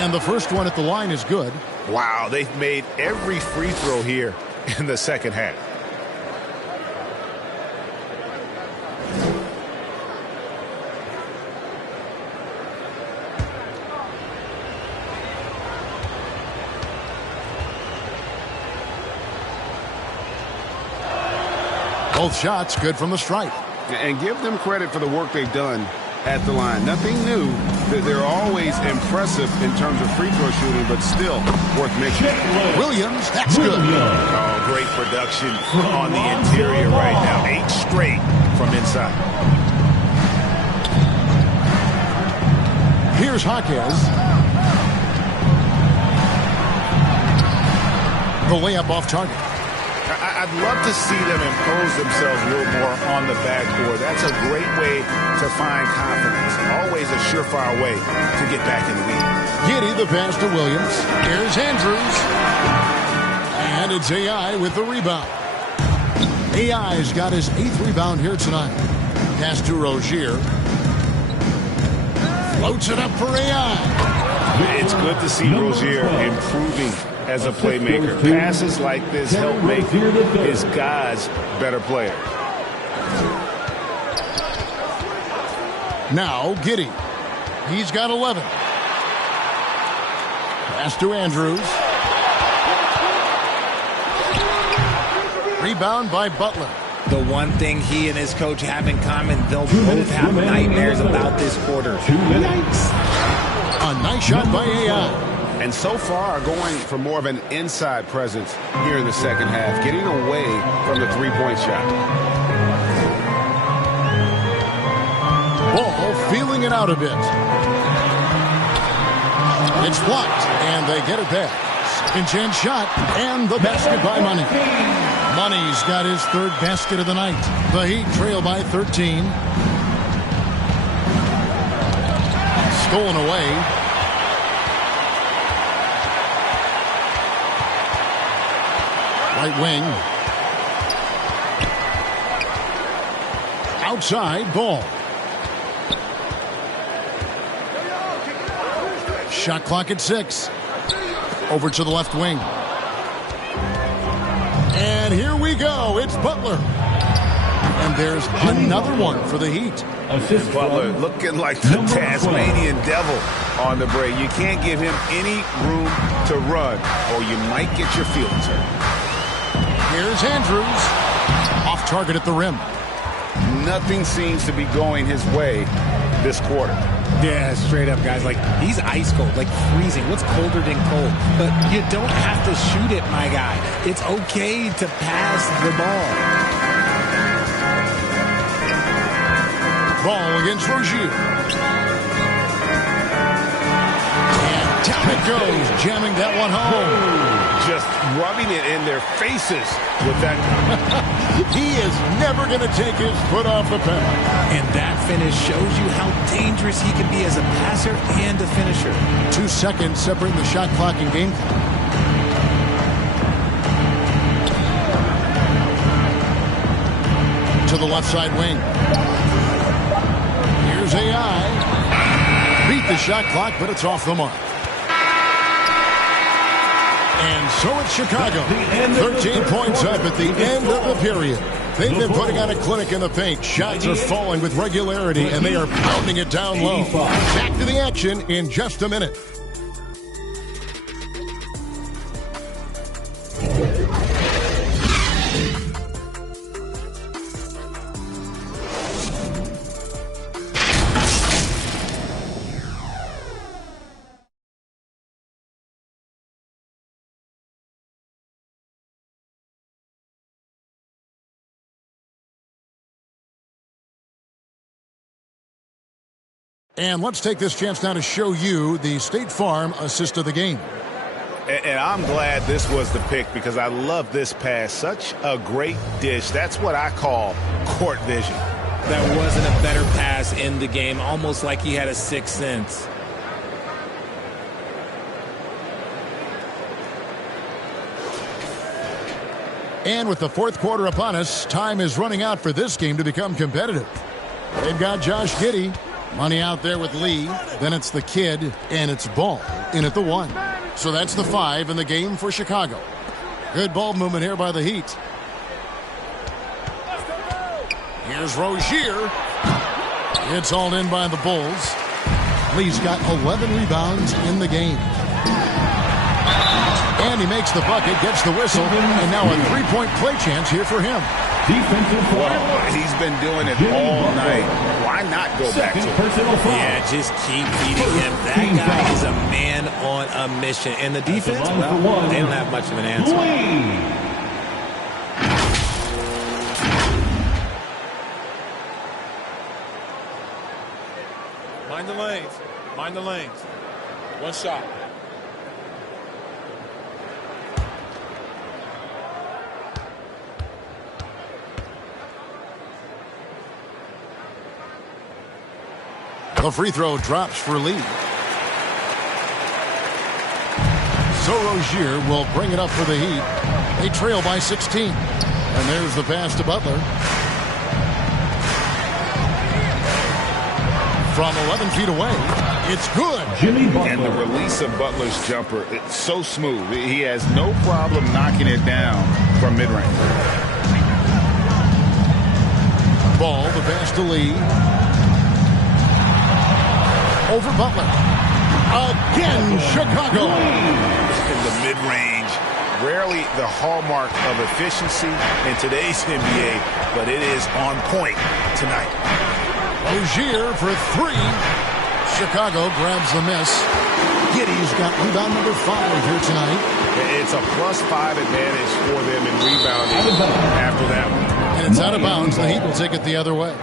And the first one at the line is good. Wow, they've made every free throw here in the second half. Both shots good from the stripe. And give them credit for the work they've done at the line. Nothing new. They're always impressive in terms of free throw shooting, but still worth mentioning. Williams, that's good. Oh, great production on the interior right now. 8 straight from inside. Here's Hawkins. The layup off target. I'd love to see them impose themselves a little more on the backboard. That's a great way to find confidence. Always a surefire way to get back in the lead. Giddey the pass to Williams. Here's Andrews. And it's AI with the rebound. AI's got his 8th rebound here tonight. Pass to Rozier. Floats it up for AI. It's good to see Rozier improving as a playmaker. Passes like this help make his guys better players. Now Giddey. He's got 11. Pass to Andrews. Rebound by Butler. The one thing he and his coach have in common, they'll both have nightmares about this quarter. Yikes. A nice shot by AI. And so far going for more of an inside presence here in the second half, getting away from the three-point shot. Ball feeling it out a bit. It's blocked, and they get it back. Second chance shot, and the basket by Money. Money's got his 3rd basket of the night. The Heat trail by 13. Stolen away. Right wing. Outside, Ball. Shot clock at 6. Over to the left wing. And here we go. It's Butler. And there's another one for the Heat. Butler looking like the Tasmanian devil on the break. You can't give him any room to run, or you might get your feelings hurt. Here's Andrews. Off target at the rim. Nothing seems to be going his way this quarter. Yeah, straight up, guys. Like, he's ice cold, like freezing. What's colder than cold? But you don't have to shoot it, my guy. It's okay to pass the ball. Ball against Rozier. And down it goes, jamming that one home. Just rubbing it in their faces with that. He is never going to take his foot off the pedal. And that finish shows you how dangerous he can be as a passer and a finisher. 2 seconds separating the shot clock and game clock. To the left side wing. Here's AI. Beat the shot clock, but it's off the mark. And so it's Chicago. 13 points up at the end of the period. They've been putting on a clinic in the paint. Shots are falling with regularity, and they are pounding it down low. Back to the action in just a minute. And let's take this chance now to show you the State Farm assist of the game. And I'm glad this was the pick because I love this pass. Such a great dish. That's what I call court vision. That wasn't a better pass in the game, almost like he had a sixth sense. And with the fourth quarter upon us, time is running out for this game to become competitive. They've got Josh Giddey. Money out there with Lee. Then it's the kid, and it's Ball in at the 1. So that's the 5 in the game for Chicago. Good ball movement here by the Heat. Here's Rozier. It's hauled in by the Bulls. Lee's got 11 rebounds in the game. And he makes the bucket, gets the whistle, and now a three-point play chance here for him. Well, he's been doing it all night. Why not go back to it? Yeah, just keep feeding him. That guy is a man on a mission. And the defense, well, they don't have much of an answer. Mind the lanes. Mind the lanes. One shot. The free throw drops for Lee. So Rozier will bring it up for the Heat. They trail by 16. And there's the pass to Butler. From 11 feet away, it's good. And the release of Butler's jumper, it's so smooth. He has no problem knocking it down from mid-range. Ball, the pass to Lee. Over Butler. Again, Chicago. In the mid-range. Rarely the hallmark of efficiency in today's NBA, but it is on point tonight. Rozier for 3. Chicago grabs the miss. Giddey's got rebound number 5 here tonight. It's a +5 advantage for them in rebounding after that one. And it's out of bounds. The Heat will take it the other way.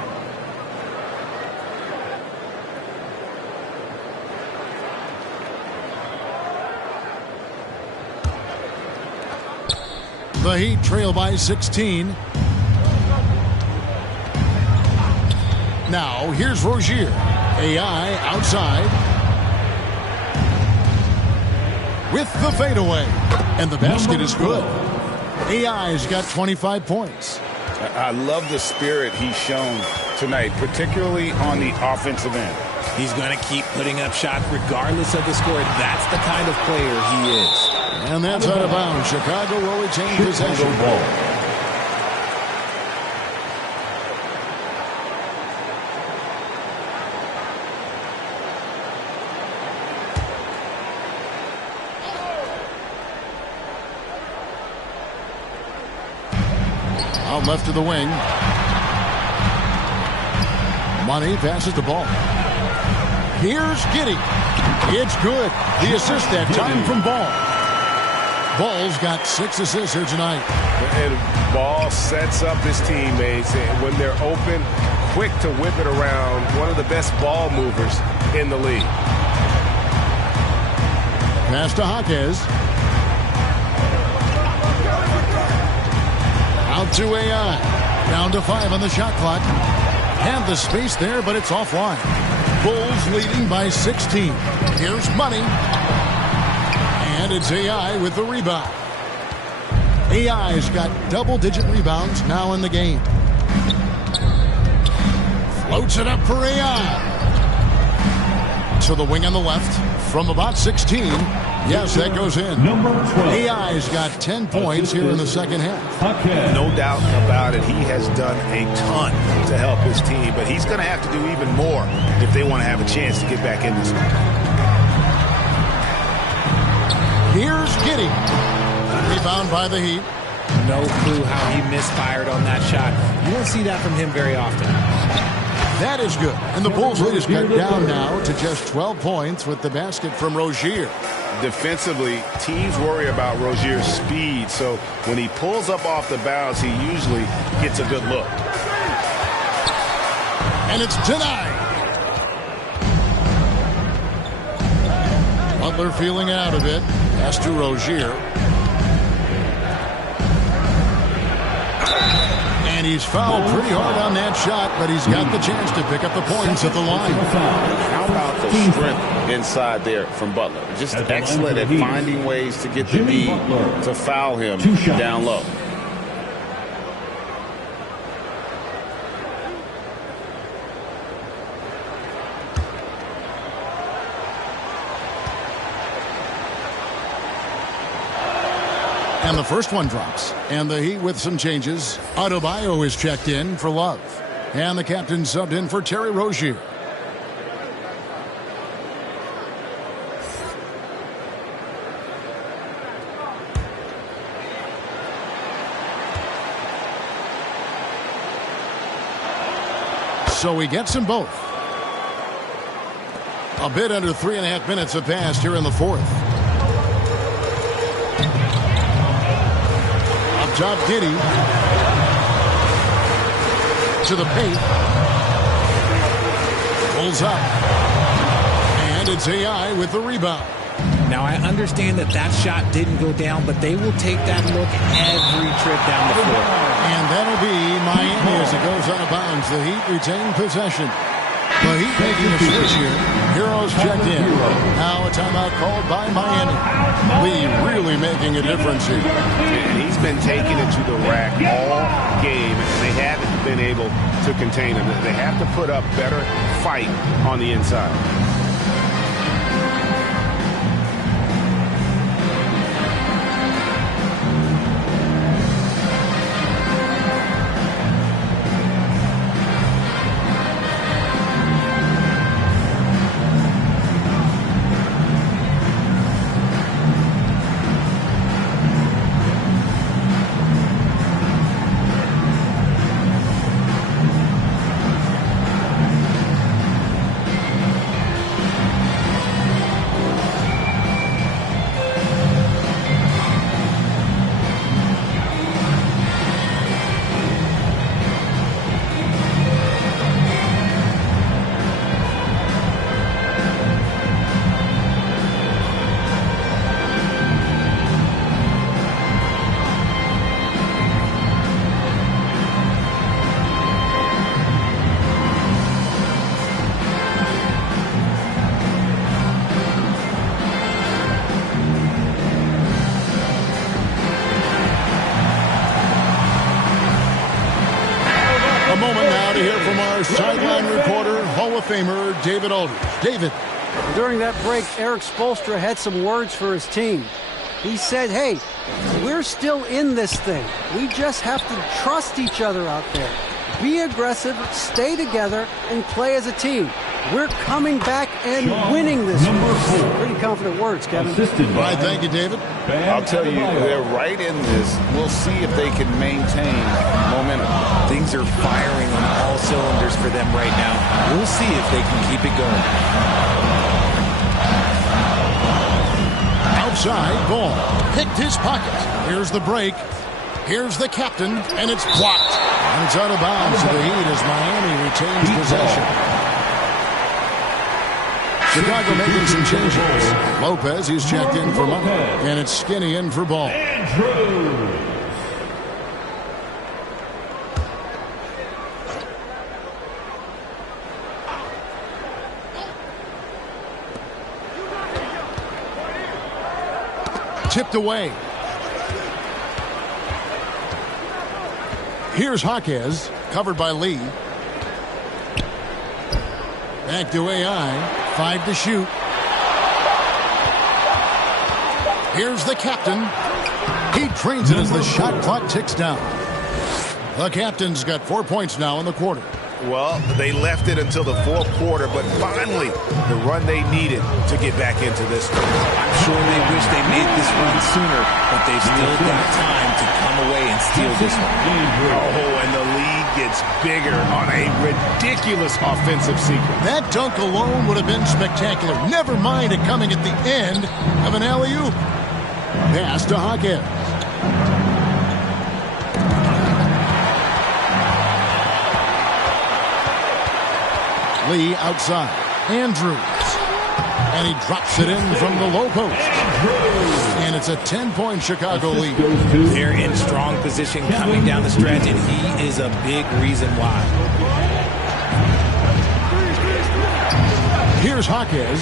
The Heat trail by 16. Now, here's Rozier. AI outside. With the fadeaway. And the basket is good. AI's got 25 points. I love the spirit he's shown tonight, particularly on the offensive end. He's going to keep putting up shots regardless of the score. That's the kind of player he is. And that's out of bounds. Chicago will retain possession. Out left to the wing. Money passes the ball. Here's Giddey. It's good. The assist that time from Ball. Ball's got 6 assists here tonight. And Ball sets up his teammates, and when they're open, quick to whip it around. One of the best ball movers in the league. Pass to Jaquez. Out to AI. Down to 5 on the shot clock. Had the space there, but it's offline. Bulls leading by 16. Here's Money. And it's AI with the rebound. AI's got double-digit rebounds now in the game. Floats it up for AI. To the wing on the left from about 16. Yes, that goes in. AI's got 10 points here in the second half. No doubt about it. He has done a ton to help his team, but he's going to have to do even more if they want to have a chance to get back in this one. Here's Giddey. Rebound by the Heat. No clue how he misfired on that shot. You don't see that from him very often. That is good. And the Bulls lead is cut down now to just 12 points with the basket from Rozier. Defensively, teams worry about Rozier's speed, so when he pulls up off the bounce, he usually gets a good look. And it's denied. Butler feeling out of it. Pass to Rozier. And he's fouled pretty hard on that shot, but he's got the chance to pick up the points at the line. How about the strength inside there from Butler? Just excellent at finding ways to get the D to foul him down low. And the first one drops. And the Heat with some changes. Adebayo is checked in for Love. And the captain subbed in for Terry Rozier. So he gets them both. A bit under 3.5 minutes have passed here in the fourth. Top Giddey to the paint. Pulls up. And it's AI with the rebound. Now, I understand that that shot didn't go down, but they will take that look every trip down the floor. And that'll be Miami as it goes out of bounds. The Heat retain possession. The Heat making a switch here. Heroes checked in. Now a timeout called by Miami. Lee really making a difference here. And he's been taking it to the rack all game, and they haven't been able to contain him. They have to put up better fight on the inside. A moment now to hear from our sideline reporter, Hall of Famer David Aldridge. David. During that break, Eric Spoelstra had some words for his team. He said, hey, we're still in this thing. We just have to trust each other out there. Be aggressive, stay together, and play as a team. We're coming back and winning this one. Pretty confident words, Kevin. All right, thank you, David. I'll tell you, they're right in this. We'll see if they can maintain momentum. Things are firing on all cylinders for them right now. We'll see if they can keep it going. Outside, ball. Picked his pocket. Here's the break. Here's the captain, and it's blocked. And it's out of bounds to the Heat as Miami retains possession. Chicago making some changes. Lopez, he's checked in for money. And it's Skinny in for Ball. Tipped away. Here's Jaquez, covered by Lee. Back to AI. 5 to shoot. Here's the captain. He trains it as the shot clock ticks down. The captain's got 4 points now in the quarter. Well, they left it until the fourth quarter, but finally the run they needed to get back into this one. I'm sure they wish they made this run sooner, but they've still got time to come away and steal this one. Oh, and the lead gets bigger on a ridiculous offensive sequence. That dunk alone would have been spectacular. Never mind it coming at the end of an alley-oop. Pass to Jaquez. Lee outside. Andrews. And he drops it in from the low post. And it's a 10-point Chicago lead. They're in strong position coming down the stretch, and he is a big reason why. Here's Jaquez.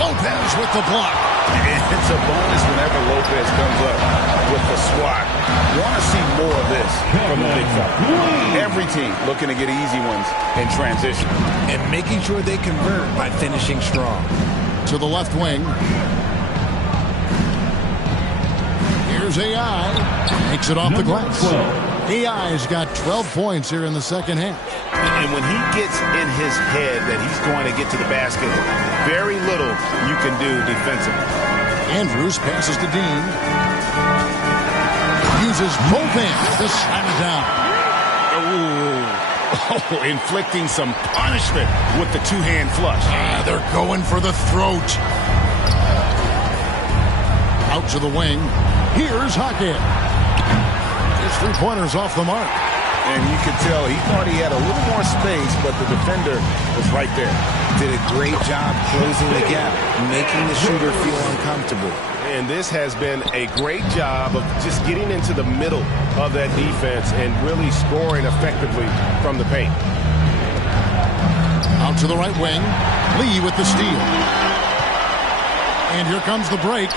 Lopez with the block. It's a bonus whenever Lopez comes up with the swat. Want to see more of this from the big fella. Every team looking to get easy ones in transition. And making sure they convert by finishing strong. To the left wing. Here's AI. Makes it off the glass. AI's got 12 points here in the second half. And when he gets in his head that he's going to get to the basket, very little you can do defensively. Andrews passes to Dean. Uses both hands to slam it down. Oh, inflicting some punishment with the two-hand flush. They're going for the throat. Out to the wing. Here's Jaquez. His three-pointer's off the mark. And you could tell he thought he had a little more space, but the defender was right there. Did a great job closing the gap, making the shooter feel uncomfortable. And this has been a great job of just getting into the middle of that defense and really scoring effectively from the paint. Out to the right wing. Lee with the steal. And here comes the break.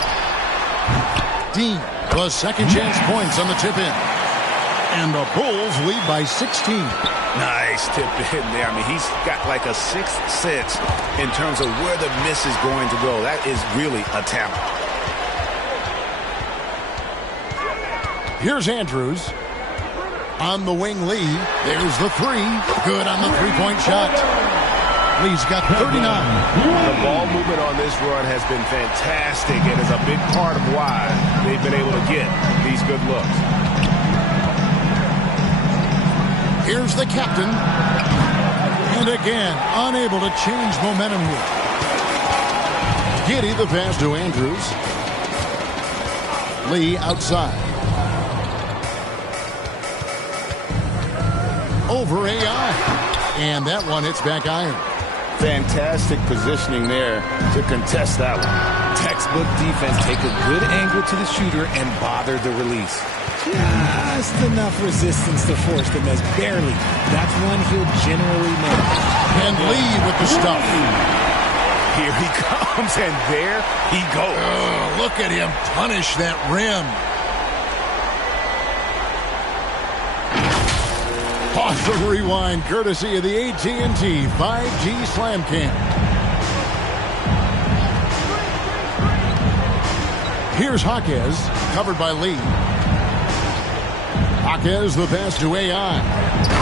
Dean, the second chance points on the tip-in. And the Bulls lead by 16. Nice tip in there. I mean, he's got like a sixth sense in terms of where the miss is going to go. That is really a talent. Here's Andrews. On the wing, Lee. There's the three. Good on the three-point shot. Lee's got 39. The ball movement on this run has been fantastic and is a big part of why they've been able to get these good looks. Here's the captain. And again, unable to change momentum here. Giddey the pass to Andrews. Lee outside. Over AI. And that one hits back iron. Fantastic positioning there to contest that one. Textbook defense. Take a good angle to the shooter and bother the release. Just enough resistance to force the miss. Barely. That's one he'll generally make. And Lee with the stuff. Here he comes, and there he goes. Oh, look at him punish that rim. Pause the rewind, courtesy of the AT&T 5G Slam Cam. Here's Jaquez, covered by Lee. Jaquez the pass to AI.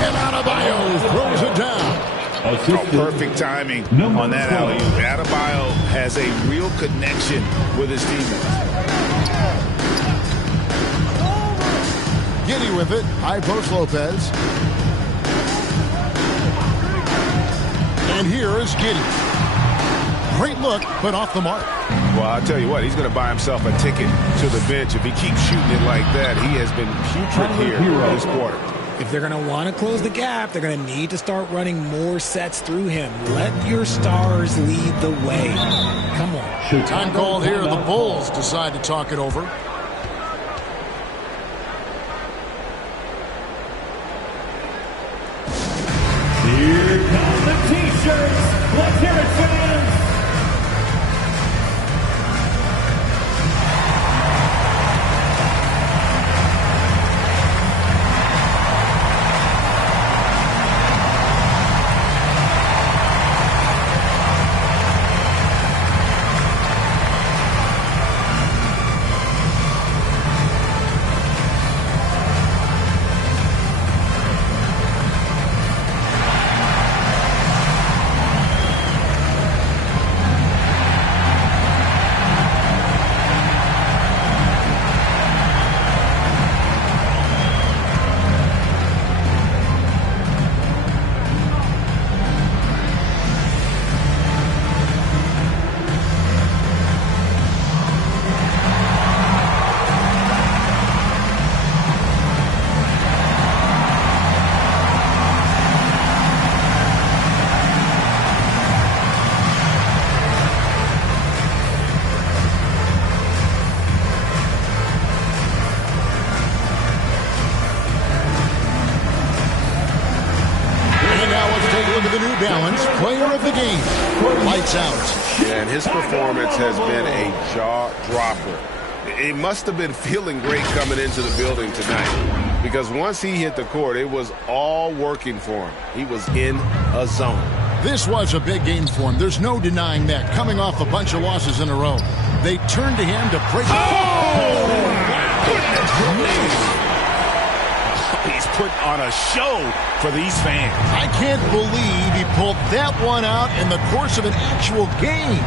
And Adebayo throws it down. perfect timing on that alley-oop. Adebayo has a real connection with his teammates. Giddey with it. High post Lopez. And here is Giddey. Great look, but off the mark. Well, I'll tell you what, he's going to buy himself a ticket to the bench. If he keeps shooting it like that, he has been putrid here this quarter. If they're going to want to close the gap, they're going to need to start running more sets through him. Let your stars lead the way. Come on. Time called here. The Bulls decide to talk it over. Here come the T-shirts. Let's hear it, fans. Balance player of the game. Lights out. And his performance has been a jaw-dropper. He must have been feeling great coming into the building tonight, because once he hit the court, it was all working for him. He was in a zone. This was a big game for him. There's no denying that. Coming off a bunch of losses in a row, they turned to him to break. He's put on a show for these fans. I can't believe he pulled that one out in the course of an actual game.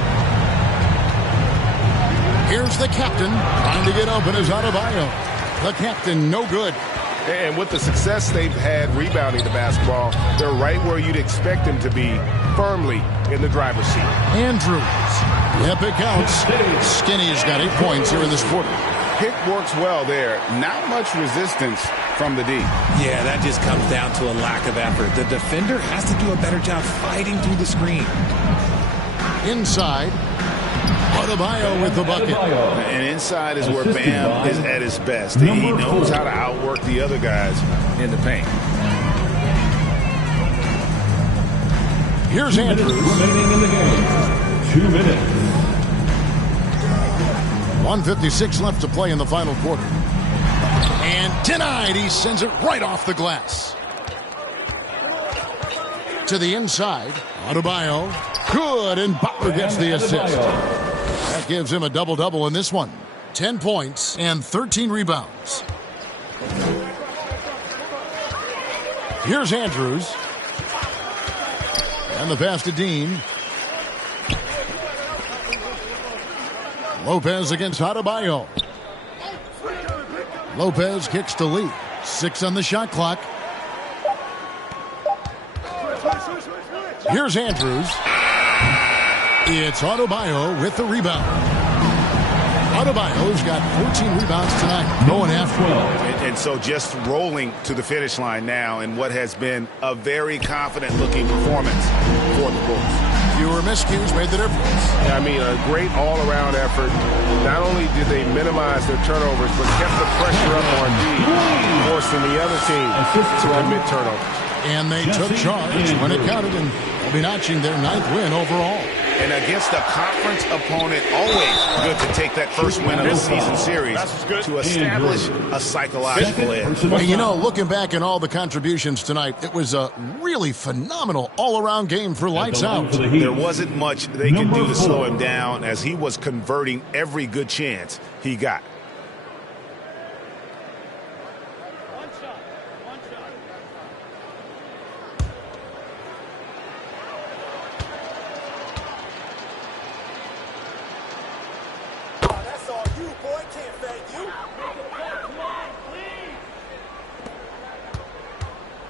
Here's the captain trying to get open as Adebayo. The captain, no good. And with the success they've had rebounding the basketball, they're right where you'd expect them to be, firmly in the driver's seat. Andrews. Yep, it counts. Skinny's got 8 points here in this quarter. Pick works well there. Not much resistance from the D. Yeah, that just comes down to a lack of effort. The defender has to do a better job fighting through the screen. Inside, Adebayo with the bucket. And inside is where Bam is at his best. He knows how to outwork the other guys in the paint. Here's Andrews. Remaining in the game, 2 minutes. 1:56 left to play in the final quarter. And denied. He sends it right off the glass. To the inside. Adebayo. Good. And Butler gets the assist. That gives him a double-double in this one. 10 points and 13 rebounds. Here's Andrews. And the pass to Dean. Lopez against Adebayo. Lopez kicks to Lee. 6 on the shot clock. Here's Andrews. It's Adebayo with the rebound. Adebayo's got 14 rebounds tonight, going half 12. And so just rolling to the finish line now in what has been a very confident-looking performance for the Bulls. Fewer miscues made the difference. I mean, a great all-around effort. Not only did they minimize their turnovers, but kept the pressure up on D, forcing the other team to commit turnovers. And they took charge when it counted, and they'll be notching their 9th win overall. And against a conference opponent, always good to take that first win of the season series to establish a psychological edge. Well, you know, looking back at all the contributions tonight, it was a really phenomenal all-around game for Lights Out. There wasn't much they could do to slow him down as he was converting every good chance he got.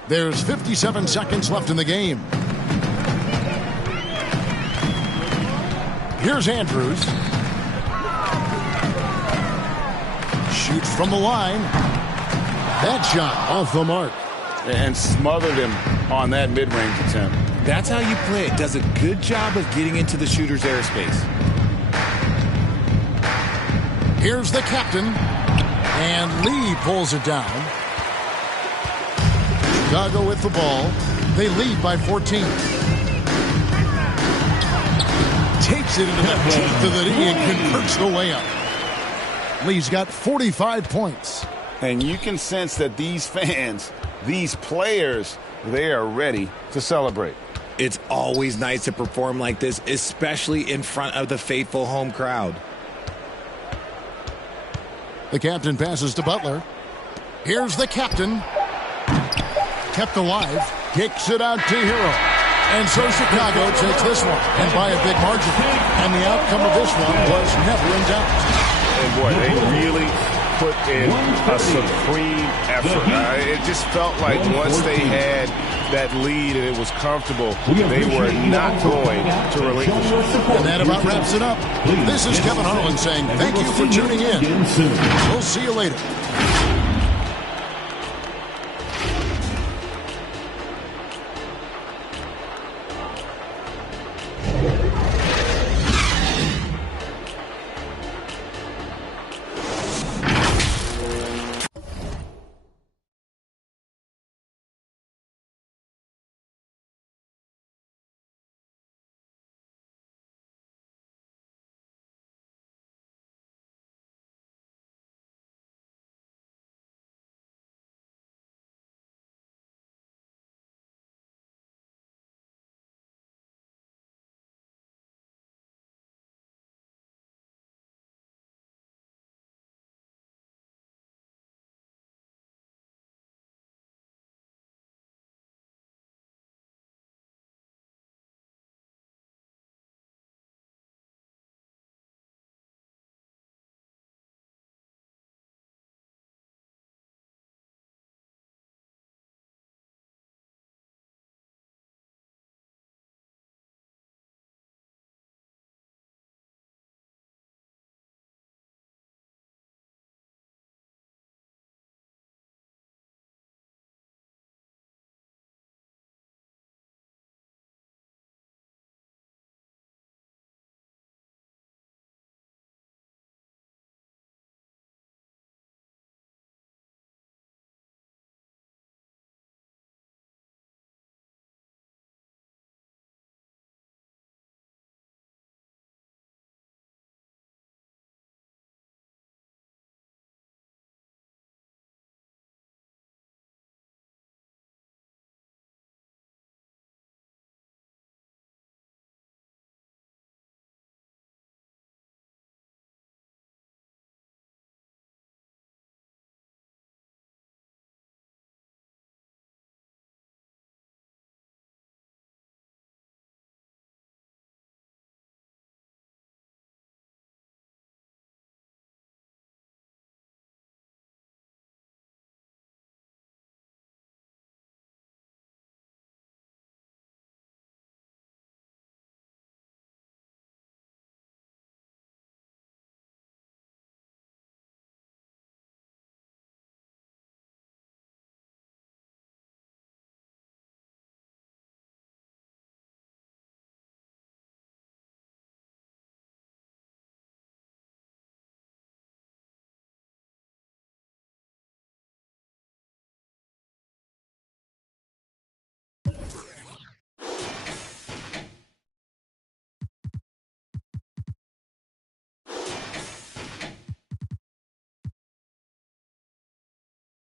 There's 57 seconds left in the game. Here's Andrews. Shoots from the line. That shot off the mark. And smothered him on that mid-range attempt. That's how you play it. Does a good job of getting into the shooter's airspace. Here's the captain. And Lee pulls it down. Chicago with the ball. They lead by 14. Takes it into the teeth of the knee and converts the layup. Lee's got 45 points. And you can sense that these fans, these players, they are ready to celebrate. It's always nice to perform like this, especially in front of the faithful home crowd. The captain passes to Butler. Here's the captain. Kept alive. Kicks it out to Hero. And so Chicago takes this one, and by a big margin. And the outcome of this one was never in doubt. And boy, they really put in a supreme effort. It just felt like once they had that lead and it was comfortable, they were not going to relinquish it. And that about wraps it up. This is Kevin Harlan saying thank you for tuning in. We'll see you later.